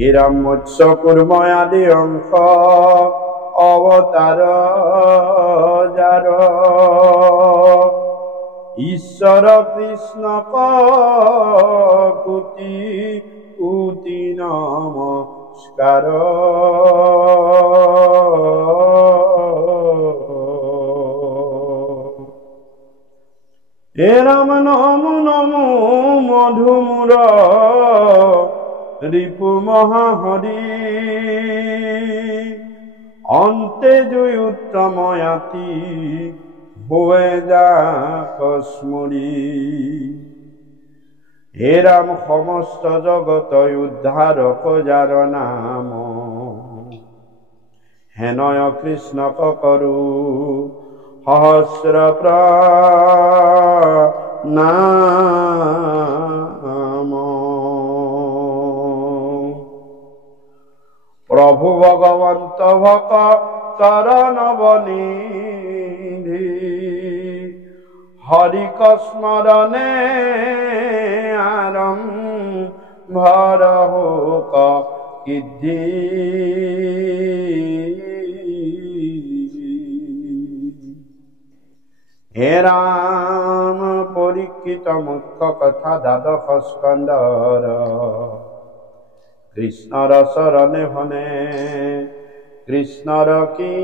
Hiram মৎস্য কুর্ম আদি অংশ অবতার যার ঈশ্বর কৃষ্ণ কুতি কুতি নমস্কার হে রাম নমো নমো মধুমুর রিপু মহাহরি অন্তে জয় উত্তময়াতি হয়ে যা কসমরি হে রাম সমস্ত জগত উদ্ধারক যার নাম হেনয় কৃষ্ণ করু সহস্র প্রণাম প্রভু ভগবন্ত ভক চরণ বনিধি হরি স্মরণে আরম্ভর হোক সিদ্ধি হে রাম পরীক্ষিত মুখ্য কথা দ্বাদশ স্কন্ধর কৃষ্ণর শরণে ভনে কৃষ্ণর কি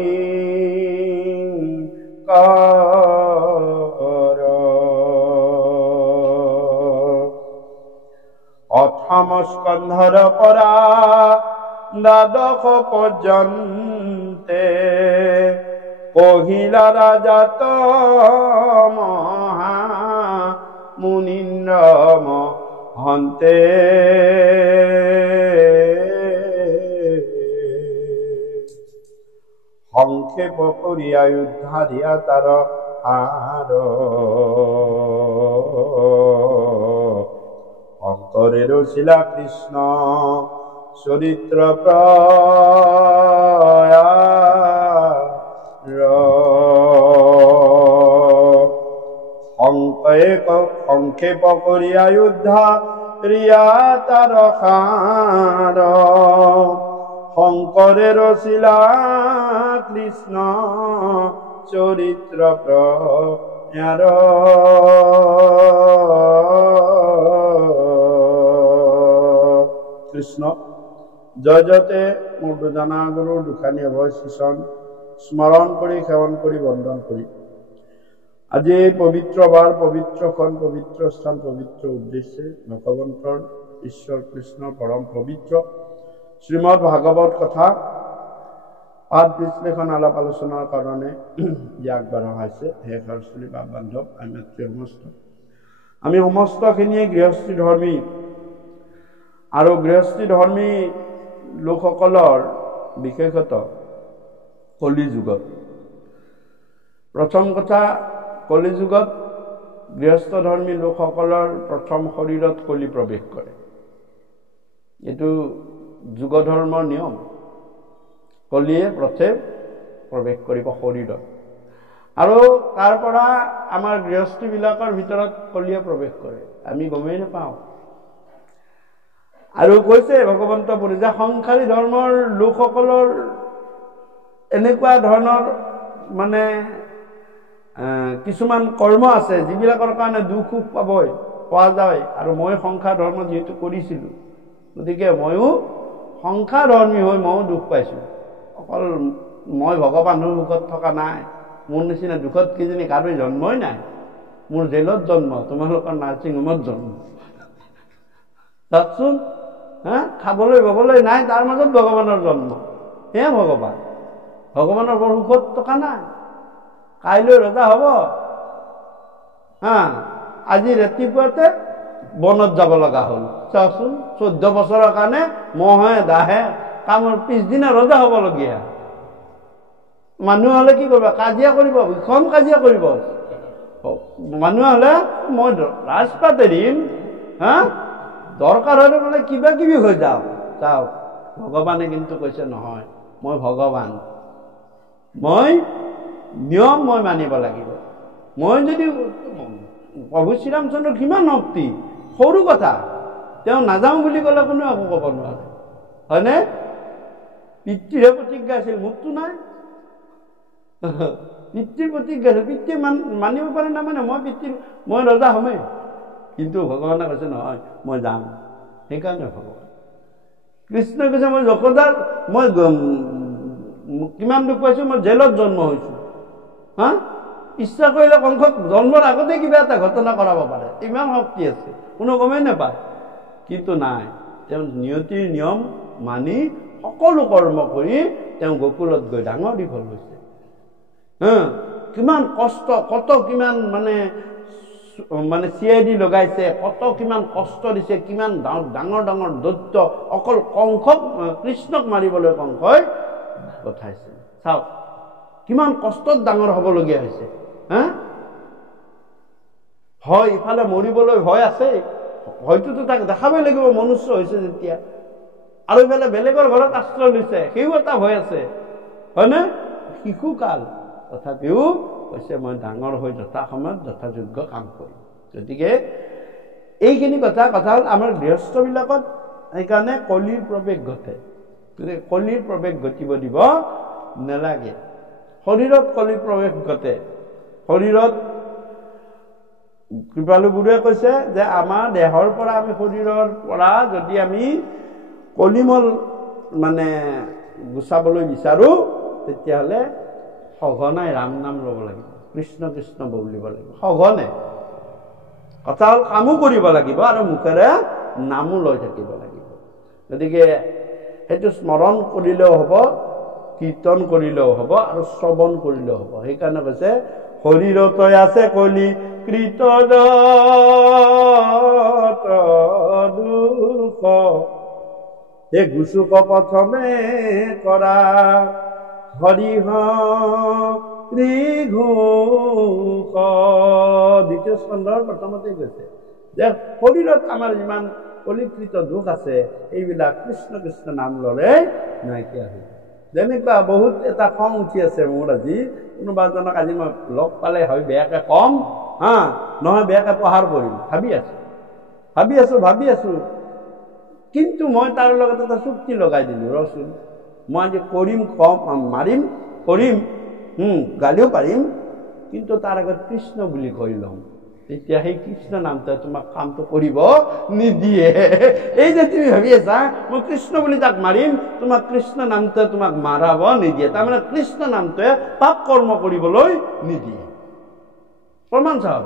কর অথম স্কন্ধর পরা দ্বাদশ পর্যন্তে কহিলা রাজা তো মহা মুনীন্দ্র হন্তে সংক্ষেপ করিয়া উদ্ধারিয়া তার হার অন্তরের শিলা কৃষ্ণ চরিত্র সংক্ষেপ করিয়া উদ্ধারিয়া তার হার শঙ্করের শিলা কৃষ্ণ চরিত্র প্রয়ার কৃষ্ণ জয় জয়তে মোৰ দুজনা গুৰুৰ দুখানি অৱশিষণ স্মৰণ কৰি সেৱন কৰি বন্দন কৰি আজি এই পবিত্ৰ বাৰ পবিত্ৰখন পবিত্ৰ স্থান পবিত্ৰ উদ্দেশ্যে ভগৱন্তৰ ঈশ্বৰ কৃষ্ণ পৰম পবিত্ৰ শ্ৰীমদ ভাগৱত কথা পাঠ বিশ্লেষণ আলাপ আলোচনাৰ কাৰণে আগবঢ়া হৈছে হে সৰস্বতী বা বান্ধৱ আমি সমস্তখিনিয়ে গৃহস্থী ধৰ্মী আৰু গৃহস্থী ধৰ্মী লোকসকলৰ বিশেষত কলি যুগত প্ৰথম কথা কলি যুগত গৃহস্থ ধৰ্মী লোকসকলৰ প্ৰথম শৰীৰত কলি প্ৰৱেশ কৰে এইটো যুগ ধৰ্মৰ নিয়ম কলিয়ে প্ৰৱেশ কৰিব শৰীৰত আৰু তাৰ পৰা আমাৰ গৃহস্থীবিলাকৰ ভিতৰত কলিয়ে প্ৰৱেশ কৰে আমি গমেই নাপাওঁ আৰু কৈছে ভগৱন্ত পুৰী যে সংসাৰী ধৰ্মৰ লোকসকলৰ এনেকুৱা ধৰণৰ মানে কিছুমান কৰ্ম আছে যিবিলাকৰ কাৰণে দুখ সুখ পোৱা যায় আৰু মই সংসাৰ ধৰ্ম যিহেতু কৰিছিলোঁ গতিকে ময়ো সংসাৰ ধৰ্মী হৈ ময়ো দুখ পাইছোঁ অকল মই ভগৱানৰ মুখত থকা নাই মোৰ নিচিনা দুখত কিজানি কাৰো জন্মই নাই মোৰ জেলত জন্ম তোমালোকৰ নাৰ্ছিং হোমত জন্ম চাওকচোন খাবলৈ ববলৈ নাই তাৰ মাজত ভগৱানৰ জন্ম সেয়া ভগৱানৰ বৰ সুখত থকা নাই কাইলৈ ৰজা হ'ব আজি ৰাতিপুৱাতে বনত যাব লগা হ'ল চাওকচোন 14 বছৰৰ কাৰণে মহে দাহে কামৰ পিছদিনা ৰজা হ'বলগীয়া মানুহ হ'লে কি কৰিব কাজিয়া কৰিব ভীষণ কাজিয়া কৰিব মানুহ হ'লে মই ৰাজপাত এৰিম দৰকাৰ হ'লে মানে কিবা কিবি হৈ যাওঁ চাওক ভগৱানে কিন্তু কৈছে নহয়, মই ভগৱান, মই নিয়ম মই মানিব লাগিব। মই যদি প্ৰভু শ্ৰীৰামচন্দ্ৰ কিমান শক্তি, সৰু কথা, তেওঁ নাযাওঁ বুলি ক'লে কোনেও একো ক'ব নোৱাৰে, হয়নে? পিতৃহে প্ৰতিজ্ঞা আছিল, মোৰতো নাই। পিতৃৰ প্ৰতিজ্ঞা আছিল, পিতৃয়ে মানিব পাৰে নামানে, মই ৰজা হমেই। কিন্তু ভগৱানে কৈছে নহয়, মই যাম। সেইকাৰণে ভগৱান কৃষ্ণই কৈছে মই যশোদাৰ, মই কিমান দুখ পাইছো, মই জেলত জন্ম হৈছো। হা, ইচ্ছা কৰিলে কংসক জন্মৰ আগতে কিবা এটা ঘটনা কৰাব পাৰে, ইমান শক্তি আছে, কোনো গমেই নাপায়। কিন্তু নাই, তেওঁ নিয়তিৰ নিয়ম মানি সকলো কৰ্ম কৰি তেওঁ গোকুলত গৈ ডাঙৰ দীঘল হৈছে। কিমান কষ্ট, কত কিমান মানে চিআইডি লগাইছে, কত কিমান কষ্ট দিছে, কিমান ডাঙৰ ডাঙৰ দৈত্য অকল কংসক, কৃষ্ণক মাৰিবলৈ কংসই পঠাইছে। চাওক কিমান কষ্টত ডাঙৰ হবলগীয়া হৈছে। হয়, ইফালে মৰিবলৈ ভয় আছে, হয়তোতো তাক দেখাবই লাগিব মনুষ্য হৈছে যেতিয়া, আৰু ইফালে বেলেগৰ ঘৰত আশ্ৰয় লৈছে, সেইও এটা ভয় আছে, হয়নে? শিশুকাল, তথাপিও কৈছে মই ডাঙৰ হৈ যথা সময়ত যথাযোগ্য কাম কৰিম। গতিকে এইখিনি কথা হ'ল আমাৰ গৃহস্থবিলাকত সেইকাৰণে কলিৰ প্ৰৱেশ ঘটে। গতিকে কলিৰ প্ৰৱেশ ঘটিব দিব নালাগে। শৰীৰত কলিৰ প্ৰৱেশ ঘটে। শৰীৰত কৃপালু গুৰুৱে কৈছে যে আমাৰ দেহৰ পৰা, আমি শৰীৰৰ পৰা যদি আমি কলিমল মানে গুচাবলৈ বিচাৰো, তেতিয়াহ'লে সঘনাই ৰাম নাম ল'ব লাগিব, কৃষ্ণ কৃষ্ণ বুলিব লাগিব সঘনে। কথা হ'ল কামো কৰিব লাগিব আৰু মুখেৰে নামো লৈ থাকিব লাগিব। গতিকে সেইটো স্মৰণ কৰিলেও হ'ব, কীৰ্তন কৰিলেও হ'ব আৰু শ্ৰৱণ কৰিলেও হ'ব। সেইকাৰণে কৈছে শৰীৰতে আছে কলি কৃত দুখ, এই গুচুক প্ৰথমে কৰা হৰিহ ত্ৰিঘোষ। দ্বিতীয় স্কন্ধৰ প্ৰথমতে কৈছে যে শৰীৰত আমাৰ যিমান কলিকৃত দুখ আছে, এইবিলাক কৃষ্ণ কৃষ্ণ নাম ল'লে নাইকিয়া হৈ যায়। যেনেকুৱা বহুত এটা খং উঠি আছে মোৰ আজি, কোনোবা এজনক আজি মই লগ পালে হয় বেয়াকে কম, নহয় বেয়াকে প্ৰহাৰ কৰিম, ভাবি আছো। কিন্তু মই তাৰ লগত এটা চুক্তি লগাই দিলো, ৰচোন মই আজি কৰিম, কম, মাৰিম, কৰিম, গালিও পাৰিম, কিন্তু তাৰ আগত কৃষ্ণ বুলি কৈ ল'ম। তেতিয়া সেই কৃষ্ণ নামটোৱে তোমাক কামটো কৰিব নিদিয়ে। এই যে তুমি ভাবি আছা মই কৃষ্ণ বুলি তাক মাৰিম, তোমাক কৃষ্ণ নামটোৱে তোমাক মাৰাব নিদিয়ে। তাৰমানে কৃষ্ণ নামটোৱে পাপ কৰ্ম কৰিবলৈ নিদিয়ে। প্ৰমাণ চাব।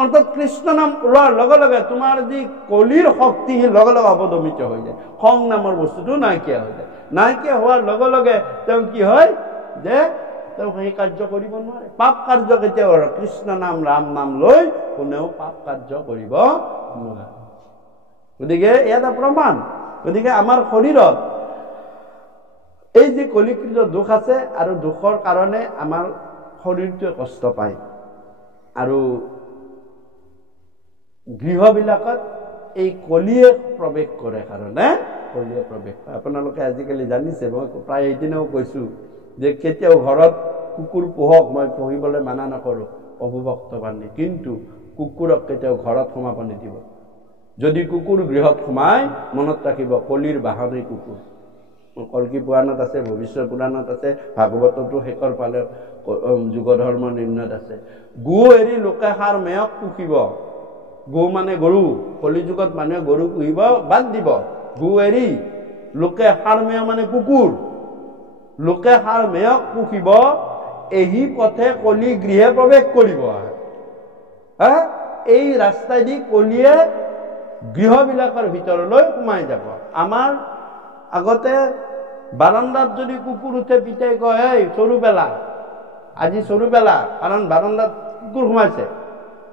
অৰ্থাৎ কৃষ্ণ নাম লোৱাৰ লগে লগে তোমাৰ যি কলিৰ শক্তি লগে লগে অৱদমিত হৈ যায়, খং নামৰ বস্তুটো নাইকিয়া হৈ যায়। নাইকিয়া হোৱাৰ লগে লগে তেওঁ কি হয়, যে তেওঁ সেই কাৰ্য কৰিব নোৱাৰে। পাপ কাৰ্য কেতিয়াও কৃষ্ণ নাম ৰাম নাম লৈ কোনেও পাপ কাৰ্য কৰিব নোৱাৰে। গতিকে ইয়াত প্ৰমাণ। গতিকে আমাৰ শৰীৰত এই যে কলিকৃত দুখ আছে, আৰু দুখৰ কাৰণে আমাৰ শৰীৰটোৱে কষ্ট পায়। আৰু গৃহবিলাকত এই কলিয়ে প্ৰৱেশ কৰে কাৰণে কলিয়ে প্ৰৱেশ কৰে। আপোনালোকে আজিকালি জানিছে, মই প্ৰায় সেইদিনাও কৈছো যে কেতিয়াও ঘৰত কুকুৰ পোহক, মই পুহিবলৈ মানা নকৰো প্ৰভুভক্ত বান্ধি, কিন্তু কুকুৰক কেতিয়াও ঘৰত সোমাব নিদিব। যদি কুকুৰ গৃহত সোমাই, মনত ৰাখিব কলিৰ বাহনেই কুকুৰ। কল্কি পুৰাণত আছে, ভৱিষ্যত পুৰাণত আছে, ভাগৱততো শেষৰ ফালে যুগ ধৰ্ম নিৰ্ণয়ত আছে। গো এৰি লোকে সাৰ মেয়ক পুহিব। গো মানে গৰু, কলি যুগত মানুহে গৰু পুহিব বাদ দিব। গো এৰি লোকে সাৰ মেয় মানে কুকুৰ, লোকে সাৰ মেয়ক পুহিব, এই পথে কলি গৃহে প্ৰৱেশ কৰিব। এই ৰাস্তাইদি কলিয়ে গৃহবিলাকৰ ভিতৰলৈ সোমাই যাব। আমাৰ আগতে বাৰান্দাত যদি কুকুৰ উঠে, পিতাই কয় এই চৰু পেলা, আজি চৰু পেলা, কাৰণ বাৰান্দাত কুকুৰ সোমাইছে।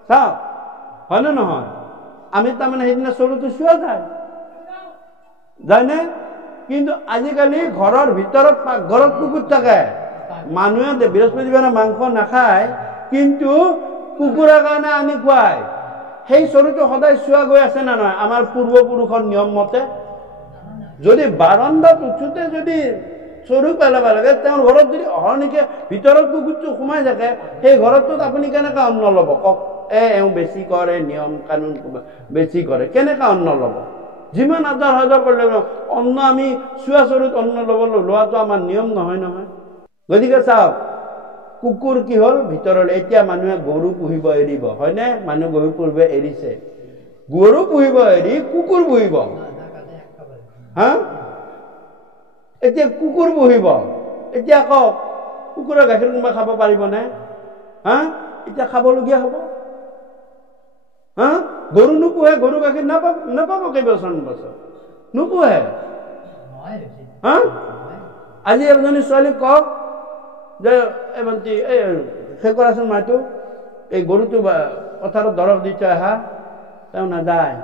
চাওক, হয় নে নহয়? আমি তাৰমানে সেইদিনা চৰুটো চোৱা যায়নে? কিন্তু আজিকালি ঘৰৰ ভিতৰত পাকঘৰত কুকুৰ থাকে। মানুহে বৃহস্পতিবাৰে মাংস নাখায়, কিন্তু কুকুৰৰ কাৰণে আনি খুৱায়। সেই চৰুটো সদায় চোৱা গৈ আছে না নহয় আমাৰ পূৰ্বপুৰুষৰ নিয়ম মতে? যদি বাৰান্দাত উঠোতে যদি চৰু পেলাব লাগে তেওঁৰ ঘৰত যদি অহৰ্নিশে ভিতৰত কুকুৰটো সোমাই থাকে সেই ঘৰটোত আপুনি কেনেকৈ অন্ন ল'ব কওক এওঁ বেছি কৰে নিয়ম কানুন বেছি কৰে কেনেকৈ অন্ন ল'ব যিমান আজাৰ হাজাৰ কৰিলে অন্ন আমি চুৱা চৰুত অন্ন লোৱাটো আমাৰ নিয়ম নহয় নহয় গতিকে চাওক কুকুৰ কি হ'ল ভিতৰলৈ এতিয়া মানুহে গৰু পুহিব এৰিব হয়নে মানুহ গৰু পুহিব এৰিছে গৰু পুহিব এৰি কুকুৰ পুহিব হা এতিয়া কুকুৰ পুহিব এতিয়া কওক কুকুৰৰ গাখীৰ কোনোবা খাব পাৰিবনে হা এতিয়া খাবলগীয়া হ'ব হা গৰু নোপোহে গৰু গাখীৰ নাপাব কেইবছৰ নোপোহে হা আজি এজনী ছোৱালীক কওক যে ভণ্টি এই সেই কৰাচোন মাইটো এই গৰুটো পথাৰত দৰৱ দি থৈ আহা তেওঁ নাযায়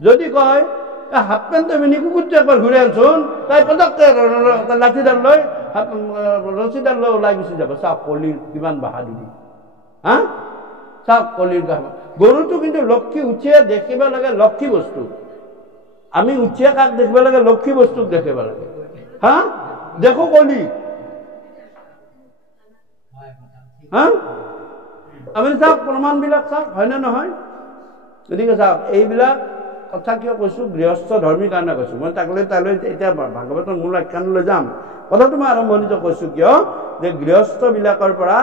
যদি কয় হাফ পেণ্ট পিন্ধি কুকুৰটো একবাৰ ঘূৰাই আনচোন তাই পটককৈ লাঠিডাল লৈ ৰছীডাল লৈ ওলাই গুচি যাব চাওক কলিৰ কিমান বাহাদুৰি হা চাওক কলিৰ গৰুটো কিন্তু লক্ষী উঠিয়ে দেখিব লাগে লক্ষী বস্তু আমি উঠিয়ে কাক দেখিব লাগে লক্ষী বস্তুক দেখিব লাগে হা দেখো কলি হা আমি চাওক প্ৰমাণবিলাক চাওক হয়নে নহয় গতিকে চাওক এইবিলাক কথা কিয় কৈছো গৃহস্থ ধৰ্মীৰ কাৰণে কৈছো মই তালৈ এতিয়া ভাগৱতৰ মূল আখ্যানলৈ যাম কথাটো মই আৰম্ভণিতে কৈছো কিয় যে গৃহস্থবিলাকৰ পৰা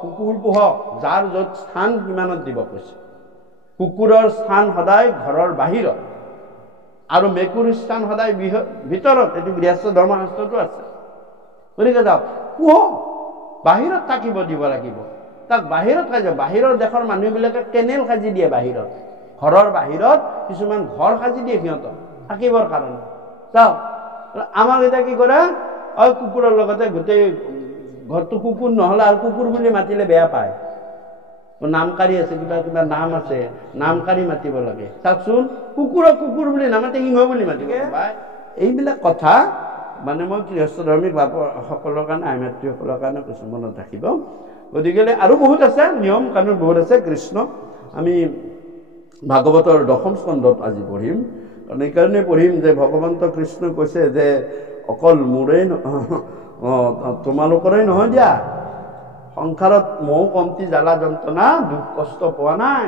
কুকুৰ পোহক যাৰ য'ত স্থান কিমানত দিব কৈছে কুকুৰৰ স্থান সদায় ঘৰৰ বাহিৰত আৰু মেকুৰীৰ স্থান সদায় ভিতৰত এইটো গৃহস্থ ধৰ্মশাস্ত্ৰটো আছে গতিকে যাওক পোহক বাহিৰত থাকিব দিব লাগিব তাক বাহিৰত খাই যাব বাহিৰৰ দেশৰ মানুহবিলাকে কেনেল সাজি দিয়ে বাহিৰত ঘৰৰ বাহিৰত কিছুমান ঘৰ সাজি দিয়ে সিহঁতক থাকিবৰ কাৰণে চাওক আমাৰ এতিয়া কি কৰে কুকুৰৰ লগতে গোটেই ঘৰটো কুকুৰ নহ'লে আৰু কুকুৰ বুলি মাতিলে বেয়া পায় নামকাৰী আছে কিবা কিবা নাম আছে নামকাৰী মাতিব লাগে চাওকচোন কুকুৰক কুকুৰ বুলি নামাতে সিংহ বুলি মাতিব এইবিলাক কথা মানে মই গৃহস্থ ধৰ্মী সকলৰ কাৰণে আই মাতৃসকলৰ কাৰণে কৈছো মনত ৰাখিব গতিকে আৰু বহুত আছে নিয়ম কানুন বহুত আছে কৃষ্ণ আমি ভাগৱতৰ 10ম স্কন্ধত আজি পঢ়িম কাৰণ এইকাৰণে পঢ়িম যে ভগৱন্ত কৃষ্ণ কৈছে যে অকল মোৰেই তোমালোকৰেই নহয় দিয়া সংসাৰত মৌ কমতি জ্বালা যন্ত্ৰণা দুখ কষ্ট পোৱা নাই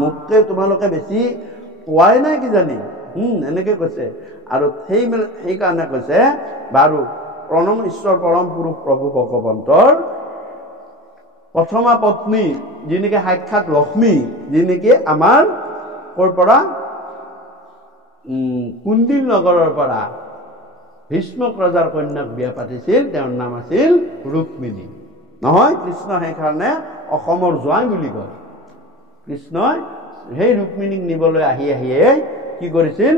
মোতকৈ তোমালোকে বেছি পোৱাই নাই কিজানি এনেকে কৈছে আৰু সেইকাৰণে কৈছে বাৰু প্ৰণম ঈশ্বৰ পৰম পুৰুষ প্ৰভু ভগৱন্তৰ প্ৰথমা পত্নী যিনেকি সাক্ষাৎ লক্ষ্মী যিনেকি আমাৰ ক'ৰ পৰা কুন্দিল নগৰৰ পৰা ভীষ্মক ৰজাৰ কন্যাক বিয়া পাতিছিল তেওঁৰ নাম আছিল ৰুক্মিণী নহয় কৃষ্ণ সেইকাৰণে অসমৰ জোৱাই বুলি কয় কৃষ্ণই সেই ৰুক্মিণীক নিবলৈ আহিয়ে কি কৰিছিল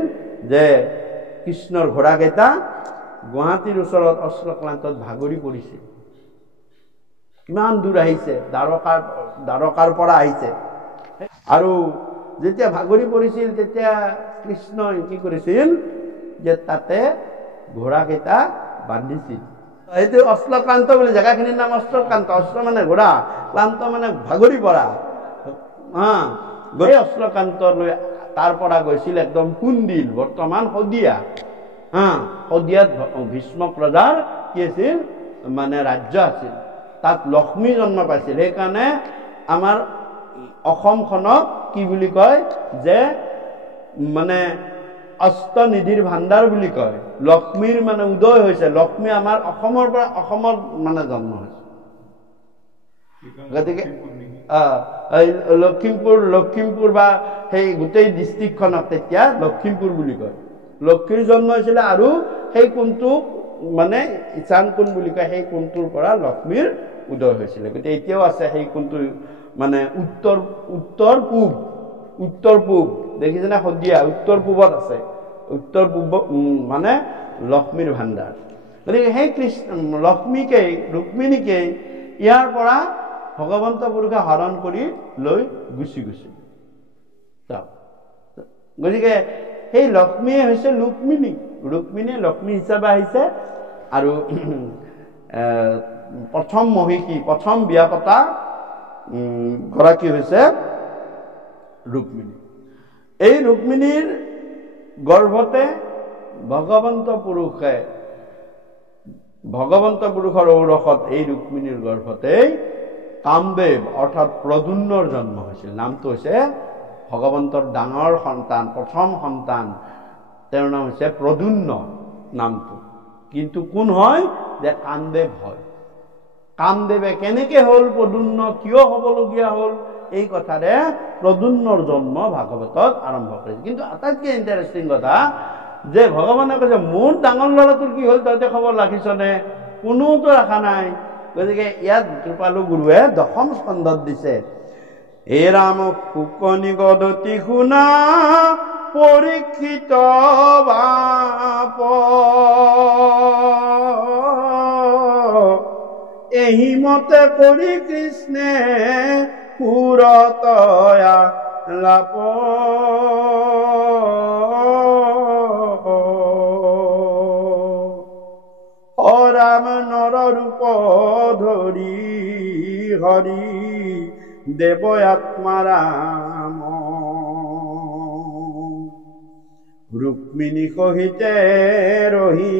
যে কৃষ্ণৰ ঘোঁৰাকেইটা গুৱাহাটীৰ ওচৰত অশ্লক্লান্তত ভাগৰি পৰিছিল কিমান দূৰ আহিছে দ্বাৰকাৰ পৰা আহিছে আৰু যেতিয়া ভাগৰি পৰিছিল তেতিয়া কৃষ্ণই কি কৰিছিল যে তাতে ঘোঁৰাকেইটা বান্ধিছিল এইটো অশ্লক্লান্ত বুলি জেগাখিনিৰ নাম অশ্লক্লান্ত অশ্ল মানে ঘোঁৰা ক্লান্ত মানে ভাগৰি পৰা গৈ অশ্লক্লান্তলৈ তাৰ পৰা গৈছিল একদম কুন্দিল বৰ্তমান শদিয়া শদিয়াত ভীষ্মক ৰজাৰ কি আছিল মানে ৰাজ্য আছিল তাত লক্ষ্মী জন্ম পাইছিল সেইকাৰণে আমাৰ অসমখনক কি বুলি কয় যে মানে অষ্টনিধিৰ ভাণ্ডাৰ বুলি কয় লক্ষ্মীৰ মানে উদয় হৈছে লক্ষ্মী আমাৰ অসমৰ পৰা অসমত মানে জন্ম হৈছে গতিকে লখিমপুৰ বা সেই গোটেই ডিষ্ট্ৰিক্টখনক তেতিয়া লখিমপুৰ বুলি কয় লক্ষ্মীৰ জন্ম হৈছিলে আৰু সেই কোণটো মানে ইছান কোণ বুলি কয় সেই কোণটোৰ পৰা লক্ষ্মীৰ উদয় হৈছিলে গতিকে এতিয়াও আছে সেই কোণটো মানে উত্তৰ পূব দেখিছেনে শদিয়া উত্তৰ পূবত আছে উত্তৰ পূব মানে লক্ষ্মীৰ ভাণ্ডাৰ গতিকে সেই লক্ষ্মীকেই ৰুক্মিণীকেই ইয়াৰ পৰা ভগৱন্ত পুৰুষে হৰণ কৰি লৈ গুচি গৈছিল গতিকে সেই লক্ষ্মীয়ে হৈছে ৰুক্মিণী লক্ষ্মী হিচাপে আহিছে আৰু প্ৰথম মহিষী প্ৰথম বিয়া পতা গৰাকী হৈছে ৰুক্মিণী এই ৰুক্মিণীৰ গৰ্ভতে ভগৱন্ত পুৰুষৰ ঔৰসত এই ৰুক্মিণীৰ গৰ্ভতেই কামদেৱ অৰ্থাৎ প্ৰদ্যুন্নৰ জন্ম হৈছিল। নামটো হৈছে ভগৱন্তৰ ডাঙৰ সন্তান, প্ৰথম সন্তান, তেওঁৰ নাম হৈছে প্ৰদ্যুন্ন নামটো। কিন্তু কোন হয়? যে কামদেৱ হয়। কামদেৱে কেনেকে হ'ল প্ৰদ্যুন্ন, কিয় হ'বলগীয়া হ'ল, এই কথাৰে প্ৰদ্যুন্নৰ জন্ম ভাগৱতত আৰম্ভ কৰিছে। কিন্তু আটাইতকৈ ইণ্টাৰেষ্টিং কথা যে ভগৱানে কৈছে মোৰ ডাঙৰ ল'ৰাটোৰ কি হ'ল তহঁতে খবৰ ৰাখিছনে? কোনোতো ৰখা নাই। গতিকে ইয়াত কৃপালু গুৰুৱে 10ম স্কন্ধত দিছে, হে ৰাম ফুকনি গদতি শুনা পৰীক্ষিত বাপ, এহি মতে কৰি কৃষ্ণে পুৰতয়া লাপ, ৰাম নৰ ৰূপ ধৰি হৰি দেৱ আত্মাৰাম, ৰুক্মিণী সহিতে ৰহি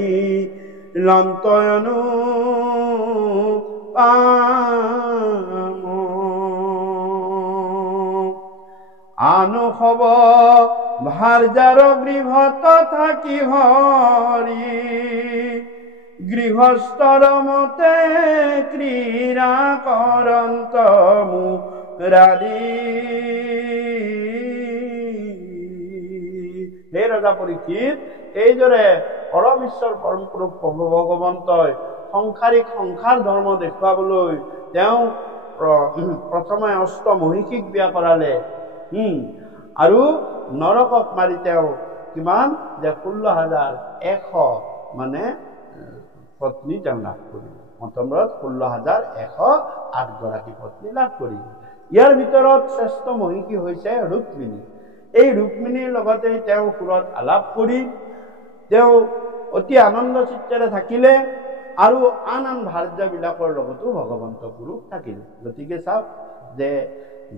লন্তয়নু পাম, আনুসব ভাৰ্যাৰ গৃহত থাকি হৰি, গৃহস্থৰ মতে ক্ৰীড়া কৰন্ত মুৰাৰী, হে ৰজা পৰীক্ষিত, এইদৰে পৰমেশ্বৰ পৰম পুৰুষ ভগৱন্তই সংসাৰ ধৰ্ম দেখুৱাবলৈ তেওঁ প্ৰথমে অষ্টমহিষীক বিয়া কৰালে, আৰু নৰকক মাৰি তেওঁ কিমান যে 16,100 মানে পত্নী তেওঁ লাভ কৰিলে। মতমৰত 16,108 গৰাকী পত্নী লাভ কৰিলে। ইয়াৰ ভিতৰত শ্ৰেষ্ঠ মহিষী হৈছে ৰুক্মিণী। এই ৰুক্মিণীৰ লগতে তেওঁ সুৰত আলাপ কৰি তেওঁ অতি আনন্দ চিত্তেৰে থাকিলে, আৰু আন ভাৰ্যাবিলাকৰ লগতো ভগৱন্ত পুৰুষ থাকিলে। গতিকে চাওক যে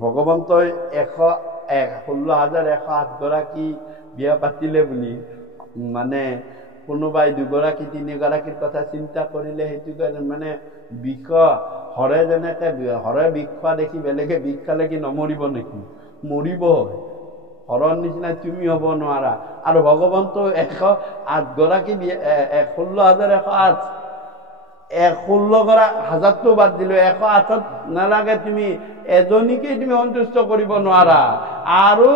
ভগৱন্তই 16,108 গৰাকী বিয়া পাতিলে বুলি মানে কোনোবাই 2 গৰাকী 3 গৰাকীৰ কথা চিন্তা কৰিলে সেইটো মানে বিষ হৰে যেনেকে হৰে বিষ খোৱা দেখি বেলেগে বিষ খালে কি নমৰিব নেকি? মৰিব। হৰৰ নিচিনা তুমি হ'ব নোৱাৰা। আৰু ভগৱন্ত 108 গৰাকী 16,108 16,000টো বাদ দিলো, 108ত নালাগে, তুমি এজনীকেই তুমি সন্তুষ্ট কৰিব নোৱাৰা, আৰু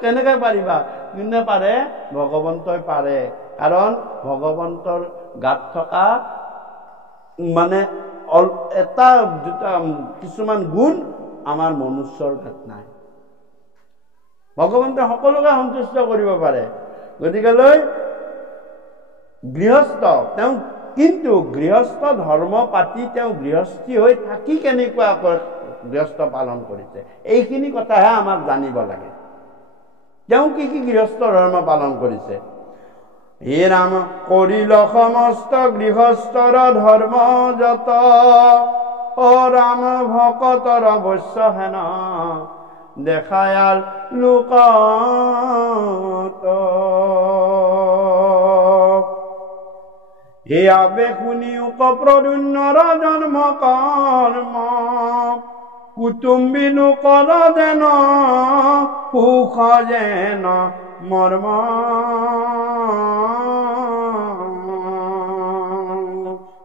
কেনেকে পাৰিবা? কোনে পাৰে? ভগৱন্তই পাৰে। কাৰণ ভগৱন্তৰ গাত থকা মানে এটা দুটা কিছুমান গুণ আমাৰ মনুষ্যৰ গাত নাই। ভগৱন্তই সকলোকে সন্তুষ্ট কৰিব পাৰে। গতিকেলৈ গৃহস্থ তেওঁ, কিন্তু গৃহস্থ ধৰ্ম পাতি তেওঁ গৃহস্থী হৈ থাকি কেনেকুৱাকৈ গৃহস্থ পালন কৰিছে, এইখিনি কথাহে আমাক জানিব লাগে। তেওঁ কি কি গৃহস্থ ধৰ্ম পালন কৰিছে? হে ৰাম কৰিল সমস্ত গৃহস্থৰ ধৰ্ম যত, ৰাম ভকতৰ বৈশ্য হেন দেখায়াল লোকত, হে আবে শুনি প্ৰদ্যুন্নৰ জন্ম কৰ্ম, কুটুম্বী লোকৰ যেন সুখ যেন মৰ্ম,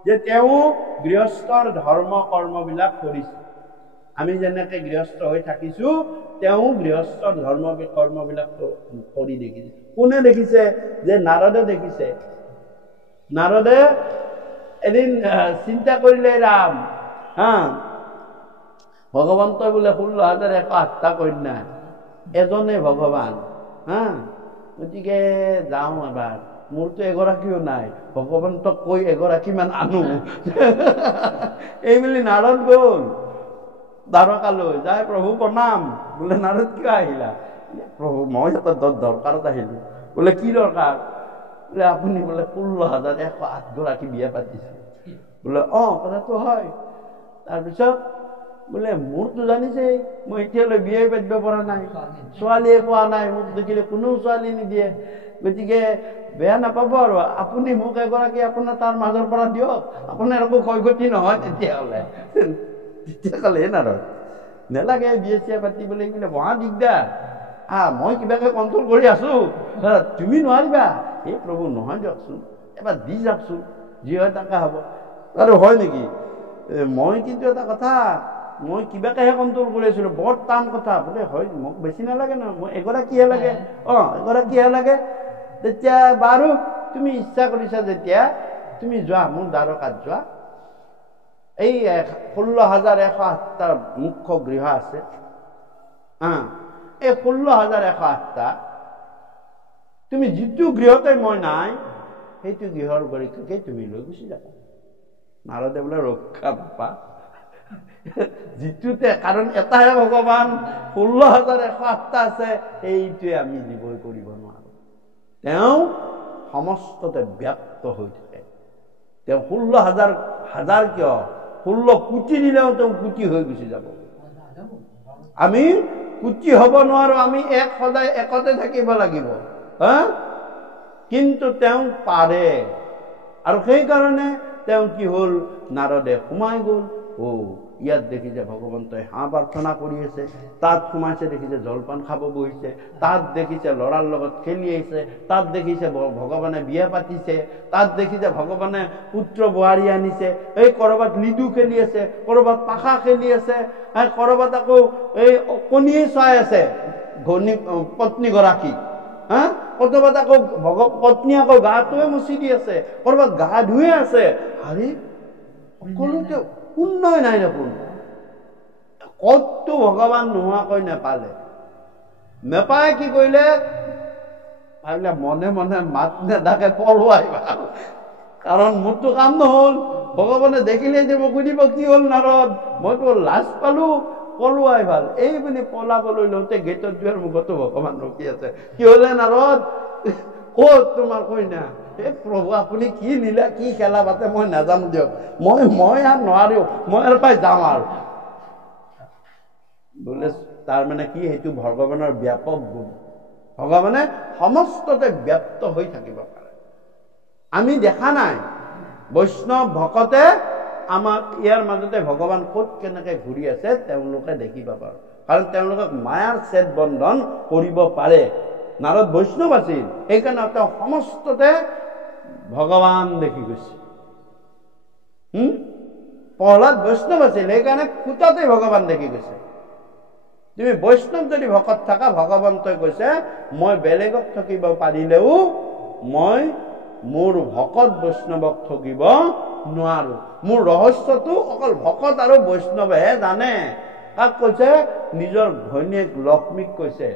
যে তেওঁ গৃহস্থৰ ধৰ্ম কৰ্মবিলাক কৰিছে। আমি যেনেকে গৃহস্থ হৈ থাকিছো, তেওঁ গৃহস্থৰ ধৰ্ম কৰ্মবিলাক কৰি দেখিছে। কোনে দেখিছে? যে নাৰদে দেখিছে। নাৰদে এদিন চিন্তা কৰিলে, ৰাম ভগৱন্তই বোলে 16,108টা কন্যা, এজনে ভগৱান, গতিকে যাওঁ এবাৰ, মোৰতো এগৰাকীও নাই, ভগৱন্তক কৈ এগৰাকীমান আনো। এইবুলি নাৰদ গ'ল দ্বাৰকালৈ, যাই প্ৰভু প্ৰণাম। বোলে নাৰদ কিয় আহিলা? প্ৰভু মই সিহঁতৰ দৰকাৰত আহিলো। বোলে কি দৰকাৰ? বোলে আপুনি বোলে 16,108 গৰাকী বিয়া পাতিছে। বোলে কথাটো হয়। তাৰপিছত বোলে মোৰতো জানিছেই, মই এতিয়ালৈ বিয়াই পাতিব পৰা নাই, ছোৱালীয়ে পোৱা নাই, মোক দেখিলে কোনো ছোৱালী নিদিয়ে। গতিকে বেয়া নাপাব আৰু আপুনি মোক এগৰাকী আপোনাৰ তাৰ মাজৰ পৰা দিয়ক, আপোনাৰ একো ক্ষয় ক্ষতি নহয়। তেতিয়াহ'লে নাৰদ নেলাগে বিয়া চিয়া পাতিবলৈ, বোলে মহা দিগদাৰ, মই কিবাকে কণ্ট্ৰল কৰি আছো, তুমি নোৱাৰিবা। এই প্ৰভু নহয় দিয়কচোন, এবাৰ দি যাওকচোন, যি হয় তাকে হ'ব। আৰু হয় নেকি? মই কিন্তু এটা কথা, মই কিবাকেহে কণ্ট্ৰল কৰি আছিলো, বৰ টান কথা। বোলে হয়, মোক বেছি নালাগে নহয়, মই এগৰাকীহে লাগে, এগৰাকীহে লাগে। তেতিয়া বাৰু তুমি ইচ্ছা কৰিছা যেতিয়া তুমি যোৱা, মোৰ দ্বাৰকাত যোৱা। এই 16,108টা মুখ্য গৃহ আছে, এই 16,108টা, তুমি যিটো গৃহতে মই নাই সেইটো গৃহৰ গৰিকাকে তুমি লৈ গুচি যাবা। নাৰদে বোলে ৰক্ষা পাপা, যিটোতে, কাৰণ এটাহে ভগৱান, 16,108টা আছে, এইটোৱে আমি জীৱই কৰিব নোৱাৰো। তেওঁ সমস্ততে ব্যাপ্ত হৈ থাকে। তেওঁ 16,000 কিয়, 16 কোটি দিলেও তেওঁ কোটি হৈ গুচি যাব। আমি কোটি হব নোৱাৰো, আমি সদায় একতে থাকিব লাগিব। কিন্তু তেওঁ পাৰে, আৰু সেইকাৰণে তেওঁ কি হল, নাৰদে সোমাই গল। ইয়াত দেখিছে ভগৱন্তই হাঁহ প্ৰাৰ্থনা কৰি আছে, তাত সোমাইছে দেখিছে জলপান খাব বহিছে, তাত দেখিছে ল'ৰাৰ লগত খেলি আহিছে, তাত দেখিছে ভগৱানে বিয়া পাতিছে, তাত দেখিছে ভগৱানে পুত্ৰ বোৱাৰী আনিছে, এই কৰবাত লিডু খেলি আছে, কৰবাত পাশা খেলি আছে, কৰবাত আকৌ এই কণীয়ে চাই আছে পত্নী গৰাকী, কৰবাত আকৌ পত্নী আকৌ গাটোৱে মুচি দি আছে, কৰবাত গা ধুয়ে আছে। আৰে সকলোতে শূন্যই নাই দেখোন, কতটো ভগৱান নোহোৱাকৈ নেপালে কি কৰিলে, ভাবিলে মনে মনে মাত নেদাকে পলোৱাই ভাল, কাৰণ মোৰতো কাম নহল। ভগৱানে দেখিলে যে মোক সুধিব কি হল নাৰদ, মইতো লাজ পালো, পলোৱাই ভাল। এই বুলি পলাবলৈ লওঁতে গেটৰ দুৱাৰ মুখতো ভগৱান ৰখি আছে। কি হলে নাৰদ, ক'ত তোমাৰ কইনা? প্ৰভু আপুনি কি লীলা, কি খেলা পাতে মই নাজানো দিয়ক, মই আৰু নোৱাৰো, মই আৰু পাই যাম আৰু। বোলে তাৰমানে কি, সেইটো ভগৱানৰ ব্যাপক গুণ। ভগৱানে সমস্ততে ব্যাপ্ত হৈ থাকিব পাৰে। আমি দেখা নাই, বৈষ্ণৱ ভকতে আমাৰ ইয়াৰ মাজতে ভগৱান ক'ত কেনেকে ঘূৰি আছে তেওঁলোকে দেখি পাব, কাৰণ তেওঁলোকক মায়াৰ ছেদ বন্ধন কৰিব পাৰে। নাৰদ বৈষ্ণৱ আছিল, সেইকাৰণে তেওঁ সমস্ততে ভগৱান দেখি গৈছে। প্ৰহ্লাদ বৈষ্ণৱ আছিল, সেইকাৰণে খুটাতে ভগৱান দেখি গৈছে। তুমি বৈষ্ণৱ যদি ভকত থাকা, ভগৱন্তই কৈছে মই বেলেগক ঠকিব পাৰিলেও মই মোৰ ভকত বৈষ্ণৱক ঠকিব নোৱাৰো। মোৰ ৰহস্যটো অকল ভকত আৰু বৈষ্ণৱেহে জানে। কাক কৈছে? নিজৰ ঘৈণীয়েক লক্ষ্মীক কৈছে,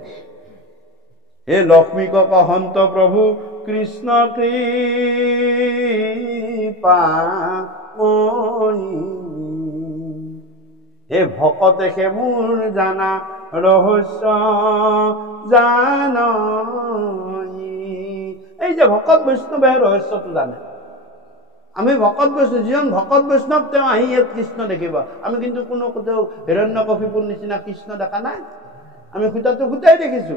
হে লক্ষ্মীক কহন্ত প্ৰভু কৃষ্ণ কৃপা হে ভকতেহে মোৰ জানা ৰহস্য জানই। এই যে ভকত বৈষ্ণৱে ৰহস্যটো জানে। আমি ভকত বৈষ্ণৱ, যিজন ভকত বৈষ্ণৱ তেওঁ আহি ইয়াত কৃষ্ণ দেখিব। আমি কিন্তু কোনো কোথাও হিৰণ্যকশিপুৰ নিচিনা কৃষ্ণ দেখা নাই। আমি খুটাটো খুটাই দেখিছো,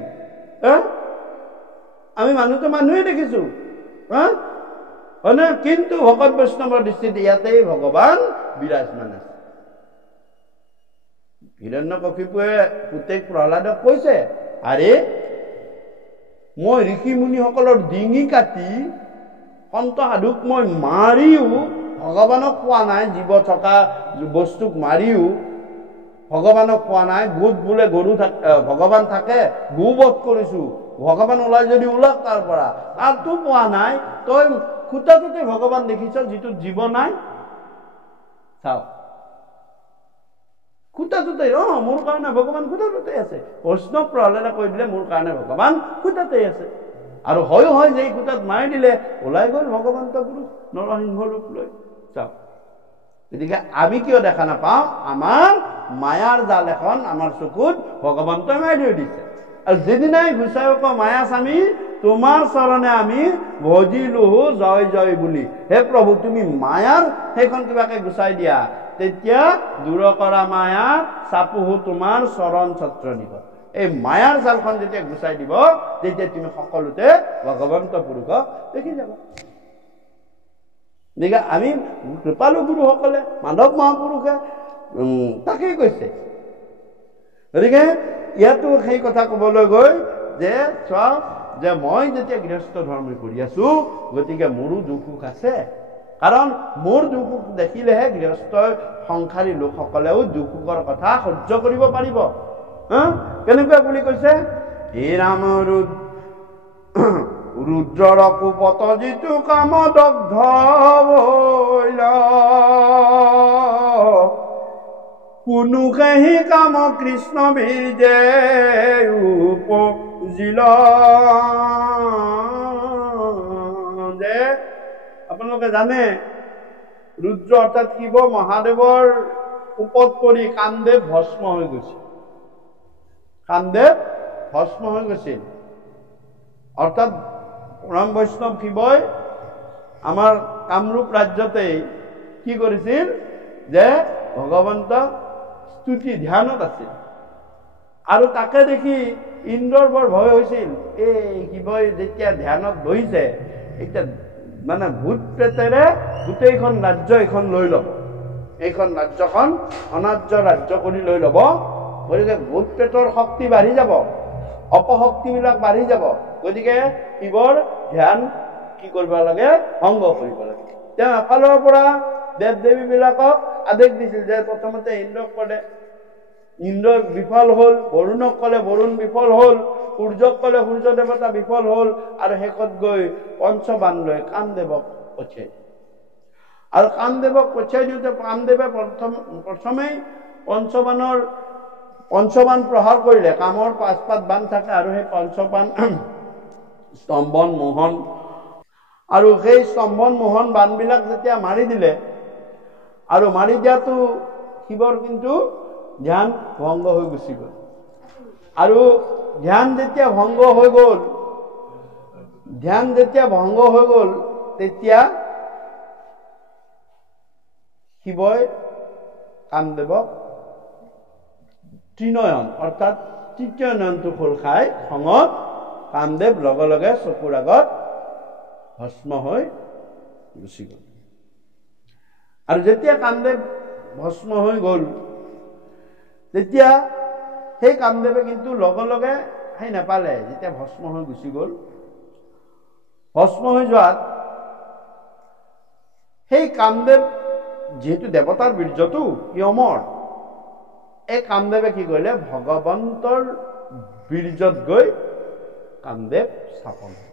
আমি মানুহটো মানুহে দেখিছো, হয়নে? কিন্তু ভকত বৈষ্ণৱৰ দৃষ্টিত ইয়াতেই ভগৱান বিৰাজমান আছে। হিৰণ্যকশিপুৱে পুতেক প্ৰহ্লাদক কৈছে, আৰে মই ঋষি মুনিসকলৰ ডিঙি কাটি সন্ত সাধুক মই মাৰিও ভগৱানক কোৱা নাই, জীৱ থকা বস্তুক মাৰিও ভগৱানক কোৱা নাই। গোট বোলে গৰু ভগৱান থাকে, গোবধ কৰিছো, ভগৱান ওলাই যদি ওলাক তাৰ পৰা, তাতো পোৱা নাই। তই খুটাটোতে ভগৱান দেখিছ, যিটো জীৱ নাই। চাও খুটাটোতে, মোৰ কাৰণে ভগৱান খুটাটোতে আছে। বৈষ্ণৱ প্ৰহ্লাদে কৈ দিলে মোৰ কাৰণে ভগৱান খুটাতে আছে। আৰু হয় যে এই খুটাত মাৰি দিলে ওলাই গল ভগৱন্ত গুৰু নৰসিংহ ৰূপ লৈ। চাওক, গতিকে আমি কিয় দেখা নাপাওঁ? আমাৰ মায়াৰ জাল এখন আমাৰ চকুত ভগৱন্তই মাৰি থৈ দিছে। আৰু যেদিনাই গোসাঁইক মায়া স্বামী তোমাৰ চৰণে আমি ভজিলো জয় জয় বুলি, হে প্ৰভু তুমি মায়াৰ সেইখন কিবাকে গুচাই দিয়া, তেতিয়া দূৰ কৰা মায়া চাপুহু তোমাৰ চৰণ ছত্ৰ নিকট। এই মায়াৰ জালখন যেতিয়া গুচাই দিব তেতিয়া তুমি সকলোতে ভগৱন্ত পুৰুষক দেখি যাবা। গতিকে আমি কৃপালু গুৰুসকলে মাধৱ মহাপুৰুষে তাকেই কৈছে। গতিকে ইয়াতো সেই কথা ক'বলৈ গৈ যে চোৱা, যে মই যেতিয়া গৃহস্থ ধৰ্ম কৰি আছো গতিকে মোৰো দুখ সুখ আছে, কাৰণ মোৰ দুখ সুখ দেখিলেহে গৃহস্থ সংসাৰী লোকসকলেও দুখ সুখৰ কথা সহ্য কৰিব পাৰিব। কেনেকুৱা বুলি কৈছে, হে ৰাম ৰুদ্ৰৰ কুপত যিটো কাম দগ্ধ হৈল, কোনো সেই কাম কৃষ্ণ বীৰ্যে উপজিল। যে আপোনালোকে জানে ৰুদ্ৰ অৰ্থাৎ শিৱ মহাদেৱৰ উপত পৰি কামদেৱ ভস্ম হৈ গৈছিল। কামদেৱ ভস্ম হৈ গৈছিল অৰ্থাৎ পৰম বৈষ্ণৱ শিৱই আমাৰ কামৰূপ ৰাজ্যতে কি কৰিছিল, যে ভগৱন্ত স্তুতি ধ্যানত আছিল। আৰু তাকে দেখি ইন্দ্ৰৰ বৰ ভয় হৈছিল। এই শিৱই যেতিয়া ধ্যানত বহিছে এতিয়া মানে ভূত প্ৰেতেৰে গোটেইখন ৰাজ্য এইখন লৈ ল'ব, এইখন ৰাজ্যখন অনাৰ্য ৰাজ্য কৰি লৈ ল'ব। গতিকে ভূত প্ৰেতৰ শক্তি বাঢ়ি যাব, অপশক্তিবিলাক বাঢ়ি যাব। গতিকে শিৱৰ ধ্যান কি কৰিব লাগে, ভংগ কৰিব লাগে। তেওঁ এফালৰ পৰা দেৱ দেৱীবিলাকক আদেশ দিছিল যে প্ৰথমতে ইন্দ্ৰক ক'লে, ইন্দ্ৰ বিফল হ'ল, বৰুণক ক'লে, বৰুণ বিফল হ'ল, সূৰ্যক ক'লে, সূৰ্য দেৱতা বিফল হ'ল, আৰু শেষত গৈ পঞ্চবান লৈ কামদেৱক পঠিয়াই। আৰু কামদেৱক পঠিয়াই দিওঁতে কামদেৱে প্ৰথমেই পঞ্চবান প্ৰহাৰ কৰিলে। কামৰ 5 বান থাকে আৰু সেই পঞ্চবান স্তম্ভন মোহন, আৰু সেই স্তম্ভন মোহন বানবিলাক যেতিয়া মাৰি দিলে, আৰু মাৰি দিয়াটো শিৱৰ কিন্তু ধ্যান ভংগ হৈ গুচি গ'ল। আৰু ধ্যান যেতিয়া ভংগ হৈ গ'ল, তেতিয়া শিৱই কামদেৱক ত্ৰিনয়ন অৰ্থাৎ তৃতীয় নয়নটো খোল খাই খঙত কামদেৱ লগে লগে চকুৰ আগত ভস্ম হৈ গুচি গ'ল। আৰু যেতিয়া কামদেৱ ভস্ম হৈ গ'ল তেতিয়া সেই কামদেৱে কিন্তু লগে লগে সেই নাপালে। যেতিয়া ভস্ম হৈ গুচি গ'ল, ভস্ম হৈ যোৱাত সেই কামদেৱ যিহেতু দেৱতাৰ বীৰ্যটো ই অমৰ, এই কামদেৱে কি কৰিলে, ভগৱন্তৰ বীৰ্যত গৈ কামদেৱ স্থাপন হ'ল।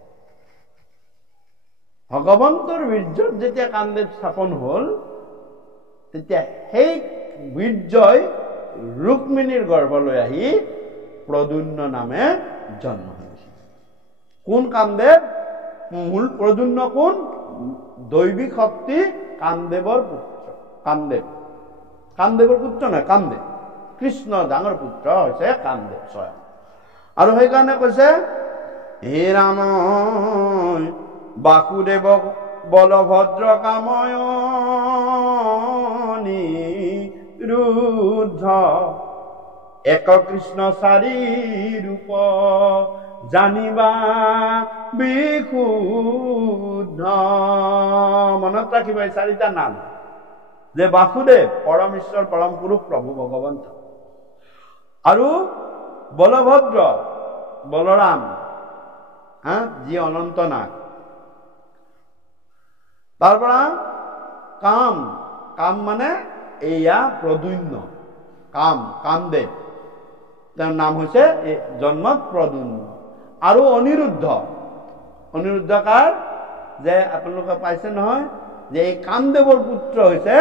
ভগৱন্তৰ বীৰ্যত যেতিয়া কামদেৱ স্থাপন হ'ল তেতিয়া সেই বীৰ্যই ৰুক্মিণীৰ গৰ্ভলৈ আহি প্ৰদ্যুম্ন নামে জন্ম হৈছিল। কোন কামদেৱ? মূল প্ৰদ্যুম্ন কোন? দৈবিক শক্তি কামদেৱৰ পুত্ৰ কামদেৱৰ পুত্ৰ নহয়, কামদেৱ কৃষ্ণ ডাঙৰ পুত্ৰ হৈছে কামদেৱ স্বয়ং। আৰু সেইকাৰণে কৈছে, হে ৰাম বাসুদেৱ বলভদ্ৰ কাময়নি ৰুদ্ধ এক কৃষ্ণ 4 ৰূপ জানিবা বিশুদ্ধ। মনত ৰাখিব এই 4টা নাম, যে বাসুদেৱ পৰম ঈশ্বৰ পৰম পুৰুষ প্ৰভু ভগৱন্ত, আৰু বলভদ্ৰ বলৰাম যি অনন্ত নাগ, তাৰ পৰা কাম মানে এয়া প্ৰদ্যুম্ন, কামদেৱ তেওঁৰ নাম হৈছে জন্মত প্ৰদ্যুম্ন। আৰু অনিৰুদ্ধ কাৰ? যে আপোনালোকে পাইছে নহয় যে এই কামদেৱৰ পুত্ৰ হৈছে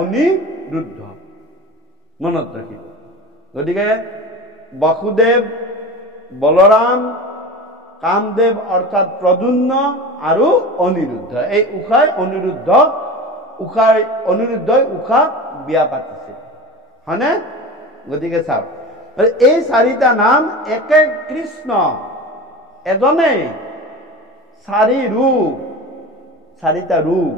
অনিৰুদ্ধ, মনত ৰাখিব। গতিকে বাসুদেৱ বলৰাম কামদেৱ অৰ্থাৎ প্ৰদ্যুম্ন আৰু অনিৰুদ্ধ, এই অনিৰুদ্ধই উষাক বিয়া পাতিছিল, হয়নে? গতিকে চাওক, এই 4টা নাম একে কৃষ্ণ, এজনেই, 4টা ৰূপ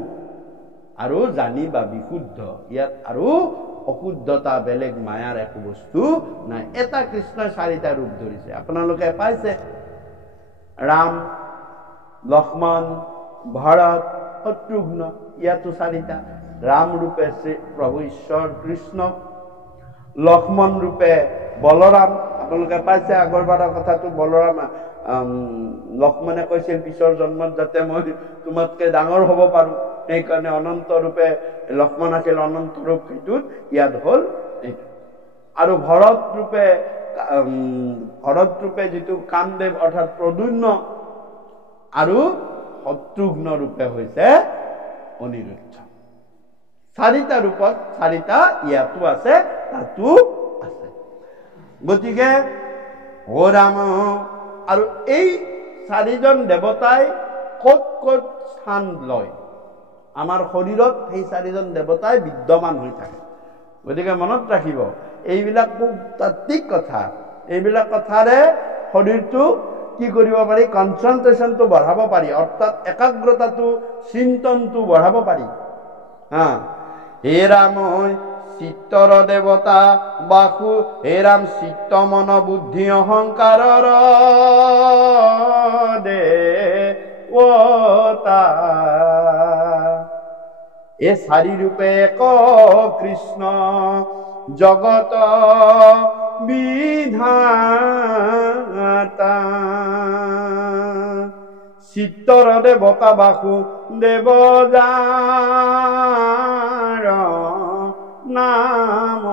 আৰু জানিবা বিশুদ্ধ। ইয়াত আৰু অশুদ্ধতা বেলেগ মায়াৰ একো বস্তু নাই। এটা কৃষ্ণই চাৰিটা ৰূপ ধৰিছে, আপোনালোকে পাইছে। ৰাম, লক্ষ্মণ, ভৰত, শত্ৰুঘ্ন, ইয়াতো চাৰিটা। ৰাম ৰূপে শ্ৰী প্ৰভু ঈশ্বৰ কৃষ্ণ, লক্ষ্মণ ৰূপে বলৰাম, আপোনালোকে পাইছে আগৰবাৰৰ কথাটো। বলৰাম লক্ষ্মণে কৈছিল পিছৰ জন্মত যাতে মই তোমাতকে ডাঙৰ হ'ব পাৰো, সেইকাৰণে অনন্ত ৰূপে লক্ষ্মণ আছিল অনন্ত ৰূপ, সেইটোত ইয়াত হ'ল এইটো। আৰু ভৰত ৰূপে যিটো কামদেৱ অৰ্থাৎ প্ৰদ্যুম্ন, আৰু শত্ৰুঘ্ন ৰূপে হৈছে অনিৰুদ্ধ। চাৰিটা ৰূপত চাৰিটা ইয়াতো আছে তাতো আছে। গতিকে ও ৰাম, আৰু এই চাৰিজন দেৱতাই ক'ত ক'ত স্থান লয়, আমাৰ শৰীৰত সেই চাৰিজন দেৱতাই বিদ্যমান হৈ থাকে। গতিকে মনত ৰাখিব, এইবিলাক খুব তাত্ত্বিক কথা। এইবিলাক কথাৰে শৰীৰটো কি কৰিব পাৰি, কনচেন্ট্ৰেশ্যনটো বঢ়াব পাৰি, অৰ্থাৎ একাগ্ৰতাটো চিন্তনটো বঢ়াব পাৰি। হে ৰাম চিত্তৰ দেৱতা বাসু, হে ৰাম চিত্ত মন বুদ্ধি অহংকাৰৰ দেৱতা। এ চাৰি ৰূপে এক কৃষ্ণ জগত বিধাতা। চিত্তৰ দেৱতা বাসু দেৱ যাৰ নাম,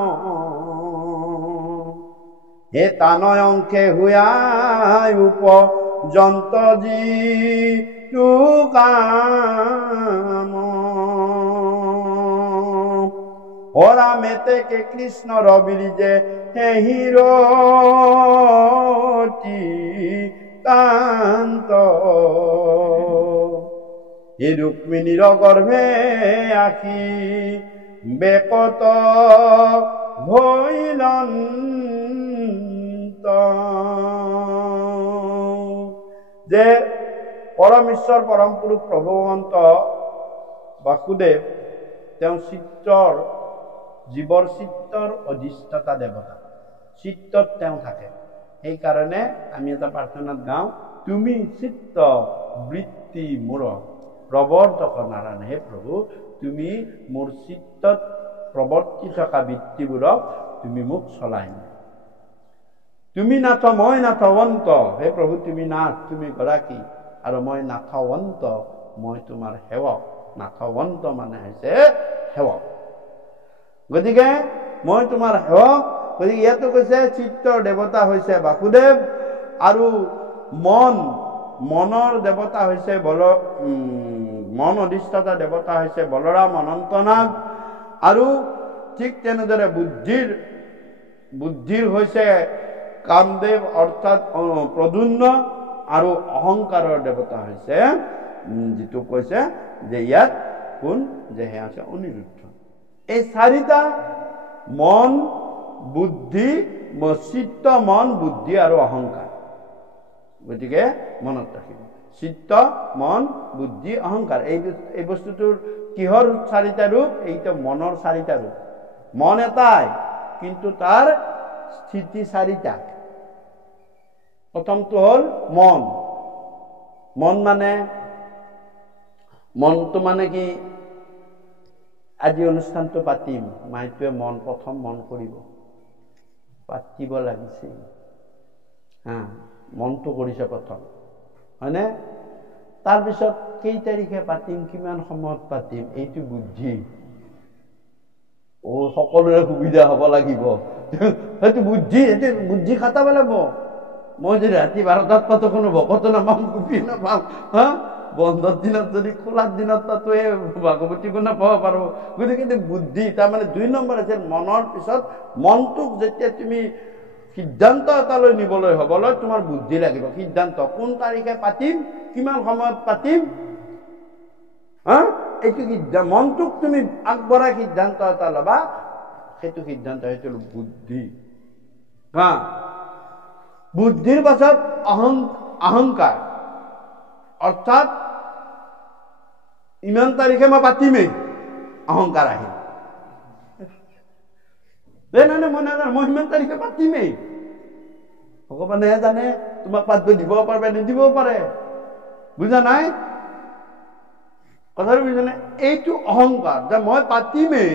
হে তানয় অংশে হুয়াই উপযন্ত যিটো কাম। হৰামেতে কে কৃষ্ণৰ বিৰিজে হে হিৰতি কান্ত, হে ৰুক্মিণীৰ গৰ্ভে আখি বেকত ভৈলন্ত। যে পৰমেশ্বৰ পৰম পুৰুষ প্ৰভু ভগৱন্ত বাসুদেৱ তেওঁ চিত্ৰৰ, জীৱৰ চিত্তৰ অধিষ্ঠাতা দেৱতা, চিত্তত তেওঁ থাকে। সেইকাৰণে আমি এটা প্ৰাৰ্থনাত গাওঁ, তুমি চিত্ত বৃত্তি মোৰ প্ৰৱৰ্তক নাৰায়ণ। হে প্ৰভু, তুমি মোৰ চিত্তত প্ৰৱৰ্তি থকা বৃত্তিবোৰক তুমি মোক চলাই নিয়া। তুমি নাথ মই নাথৱন্ত, হে প্ৰভু তুমি নাথ, তুমি গৰাকী, আৰু মই নাথৱন্ত, মই তোমাৰ সেৱক। নাথৱন্ত মানে হৈছে সেৱক। গতিকে মই তোমাৰ সেৱক। গতিকে ইয়াতো কৈছে চিত্তৰ দেৱতা হৈছে বাসুদেৱ, আৰু মনৰ দেৱতা হৈছে মন অধিষ্ঠাতা দেৱতা হৈছে বলৰাম অনন্তনাগ, আৰু ঠিক তেনেদৰে বুদ্ধিৰ হৈছে কামদেৱ অৰ্থাৎ প্ৰদ্যুম্ন, আৰু অহংকাৰৰ দেৱতা হৈছে যিটো কৈছে যে ইয়াত কোন, যে সেয়া আছে অনিৰুদ্ধ। এই চাৰিটা মন, বুদ্ধি, চিত্ত, মন, বুদ্ধি আৰু অহংকাৰ। গতিকে মনত ৰাখিব, চিত্ত, মন, বুদ্ধি, অহংকাৰ। এই বস্তুটোৰ কিহৰ চাৰিটা ৰূপ? এইটো মনৰ চাৰিটা ৰূপ। মন এটাই, কিন্তু তাৰ স্থিতি চাৰিটা। প্ৰথমটো হ'ল মন। মনটো মানে কি, আজি অনুষ্ঠানটো পাতিম, মাইটোৱে প্ৰথম মন কৰিব, পাতিব লাগিছে, মনটো কৰিছে প্ৰথম, হয়নে? তাৰপিছত কেই তাৰিখে পাতিম, কিমান সময়ত পাতিম, এইটো বুদ্ধি। সকলোৰে সুবিধা হ'ব লাগিব, সেইটো বুদ্ধি খাটাব লাগিব। মই যদি ৰাতি 12টাত পাতো, কোনো ভকতো নাপাম, কুপি নাপাম। বন্ধৰ দিনত যদি, খোলাৰ দিনত তাতো ভাগৱতীকো নাপাব পাৰো। গতিকে বুদ্ধি, তাৰমানে 2 নম্বৰ আছিল মনৰ পিছত মনটোক যেতিয়া তুমি সিদ্ধান্ত এটালৈ নিবলৈ হ'বলৈ তোমাৰ বুদ্ধি লাগিব। সিদ্ধান্ত, কোন তাৰিখে পাতিম, কিমান সময়ত পাতিম, এইটো সিদ্ধান্ত। মনটোক তুমি আগবঢ়াই সিদ্ধান্ত এটা ল'বা, সেইটো সিদ্ধান্ত, সেইটো বুদ্ধি। বুদ্ধিৰ পাছত অহংকাৰ, অৰ্থাৎ ইমান তাৰিখে মই পাতিমেই, অহংকাৰ আহিল। নাই মই নাজানো, মই সিমান তাৰিখে পাতিমেই। ভগৱানেহে জানে, তোমাক পাতিব দিব পাৰে নিদিবও পাৰে, বুজা নাই কথাটো, বুজানে? এইটো অহংকাৰ যে মই পাতিমেই,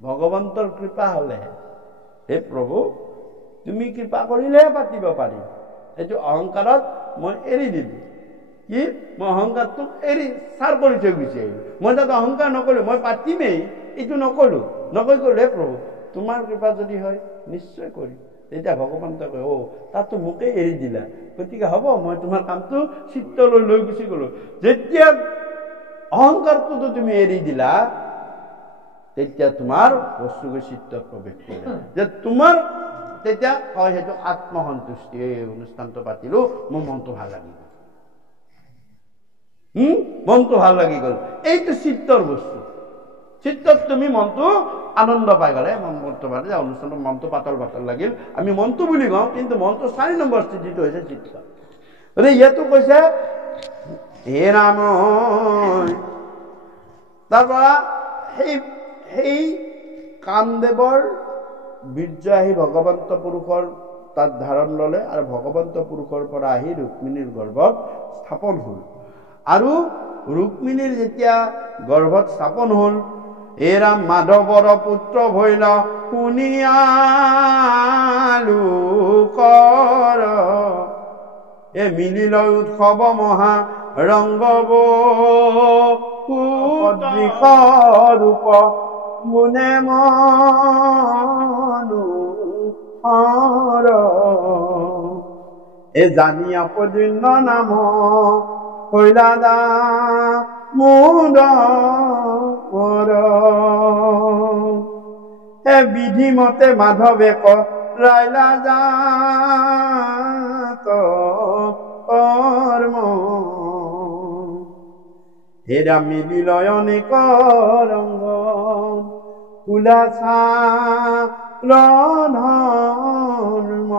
ভগৱন্তৰ কৃপা হলে, হে প্ৰভু তুমি কৃপা কৰিলেহে পাতিব পাৰিম। এইটো অহংকাৰত মই এৰি দিলো। কি মই অহংকাৰটোক এৰি চাৰ কৰি থৈ গুচি আহিলো। মই তাত অহংকাৰ নকৰিলো, মই পাতিমেই এইটো নকলো, নকৈ কলো হে প্ৰভু তোমাৰ কৃপা যদি হয় নিশ্চয় কৰিম। তেতিয়া ভগৱন্তই কয়, তাতো মোকে এৰি দিলা, গতিকে হ'ব মই তোমাৰ কামটো চিত্তলৈ লৈ গুচি গলো। যেতিয়া অহংকাৰটোতো তুমি এৰি দিলা, তেতিয়া তোমাৰ বস্তুকৈ চিত্তত প্ৰৱেশ কৰিলে, যে তোমাৰ তেতিয়া হয় সেইটো আত্মসন্তুষ্টি। এই অনুষ্ঠানটো পাতিলো, মোৰ মনটো ভাল লাগি গল, মনটো ভাল লাগি গল, এইটো চিত্তৰ বস্তু। চিত্তত তুমি মনটো আনন্দ পাই গলে, মনটো ভাল, অনুষ্ঠানটো মনটো পাতল পাতল লাগিল, আমি মনটো বুলি কওঁ, কিন্তু মনটো 4 নম্বৰ স্থিতিটো হৈছে চিত্ত। গতিকে ইয়াতো কৈছে হে ৰাম, তাৰপৰা সেই কামদেৱৰ বীৰ্য আহি ভগৱন্ত পুৰুষৰ তাত ধাৰণ ললে, আৰু ভগৱন্ত পুৰুষৰ পৰা আহি ৰুক্মিণীৰ গৰ্ভত স্থাপন হল। আৰু ৰুক্মিণীৰ যেতিয়া গৰ্ভত স্থাপন হল, হে ৰাম মাধৱৰ পুত্ৰ ভৈল শুনিয়ালো কৰ, এ মিলিল উৎসৱ মহা ৰংগব ৰূপ মুনে মনোহৰ, এ জানিয়া পদন্য নাম হৈলা দামোদৰ, এ বিধিমতে মাধৱে কৰাইলা জাত কৰ্ম, হেৰা মিলিল অনেক ৰংগ কুলাসা ধৰ্ম,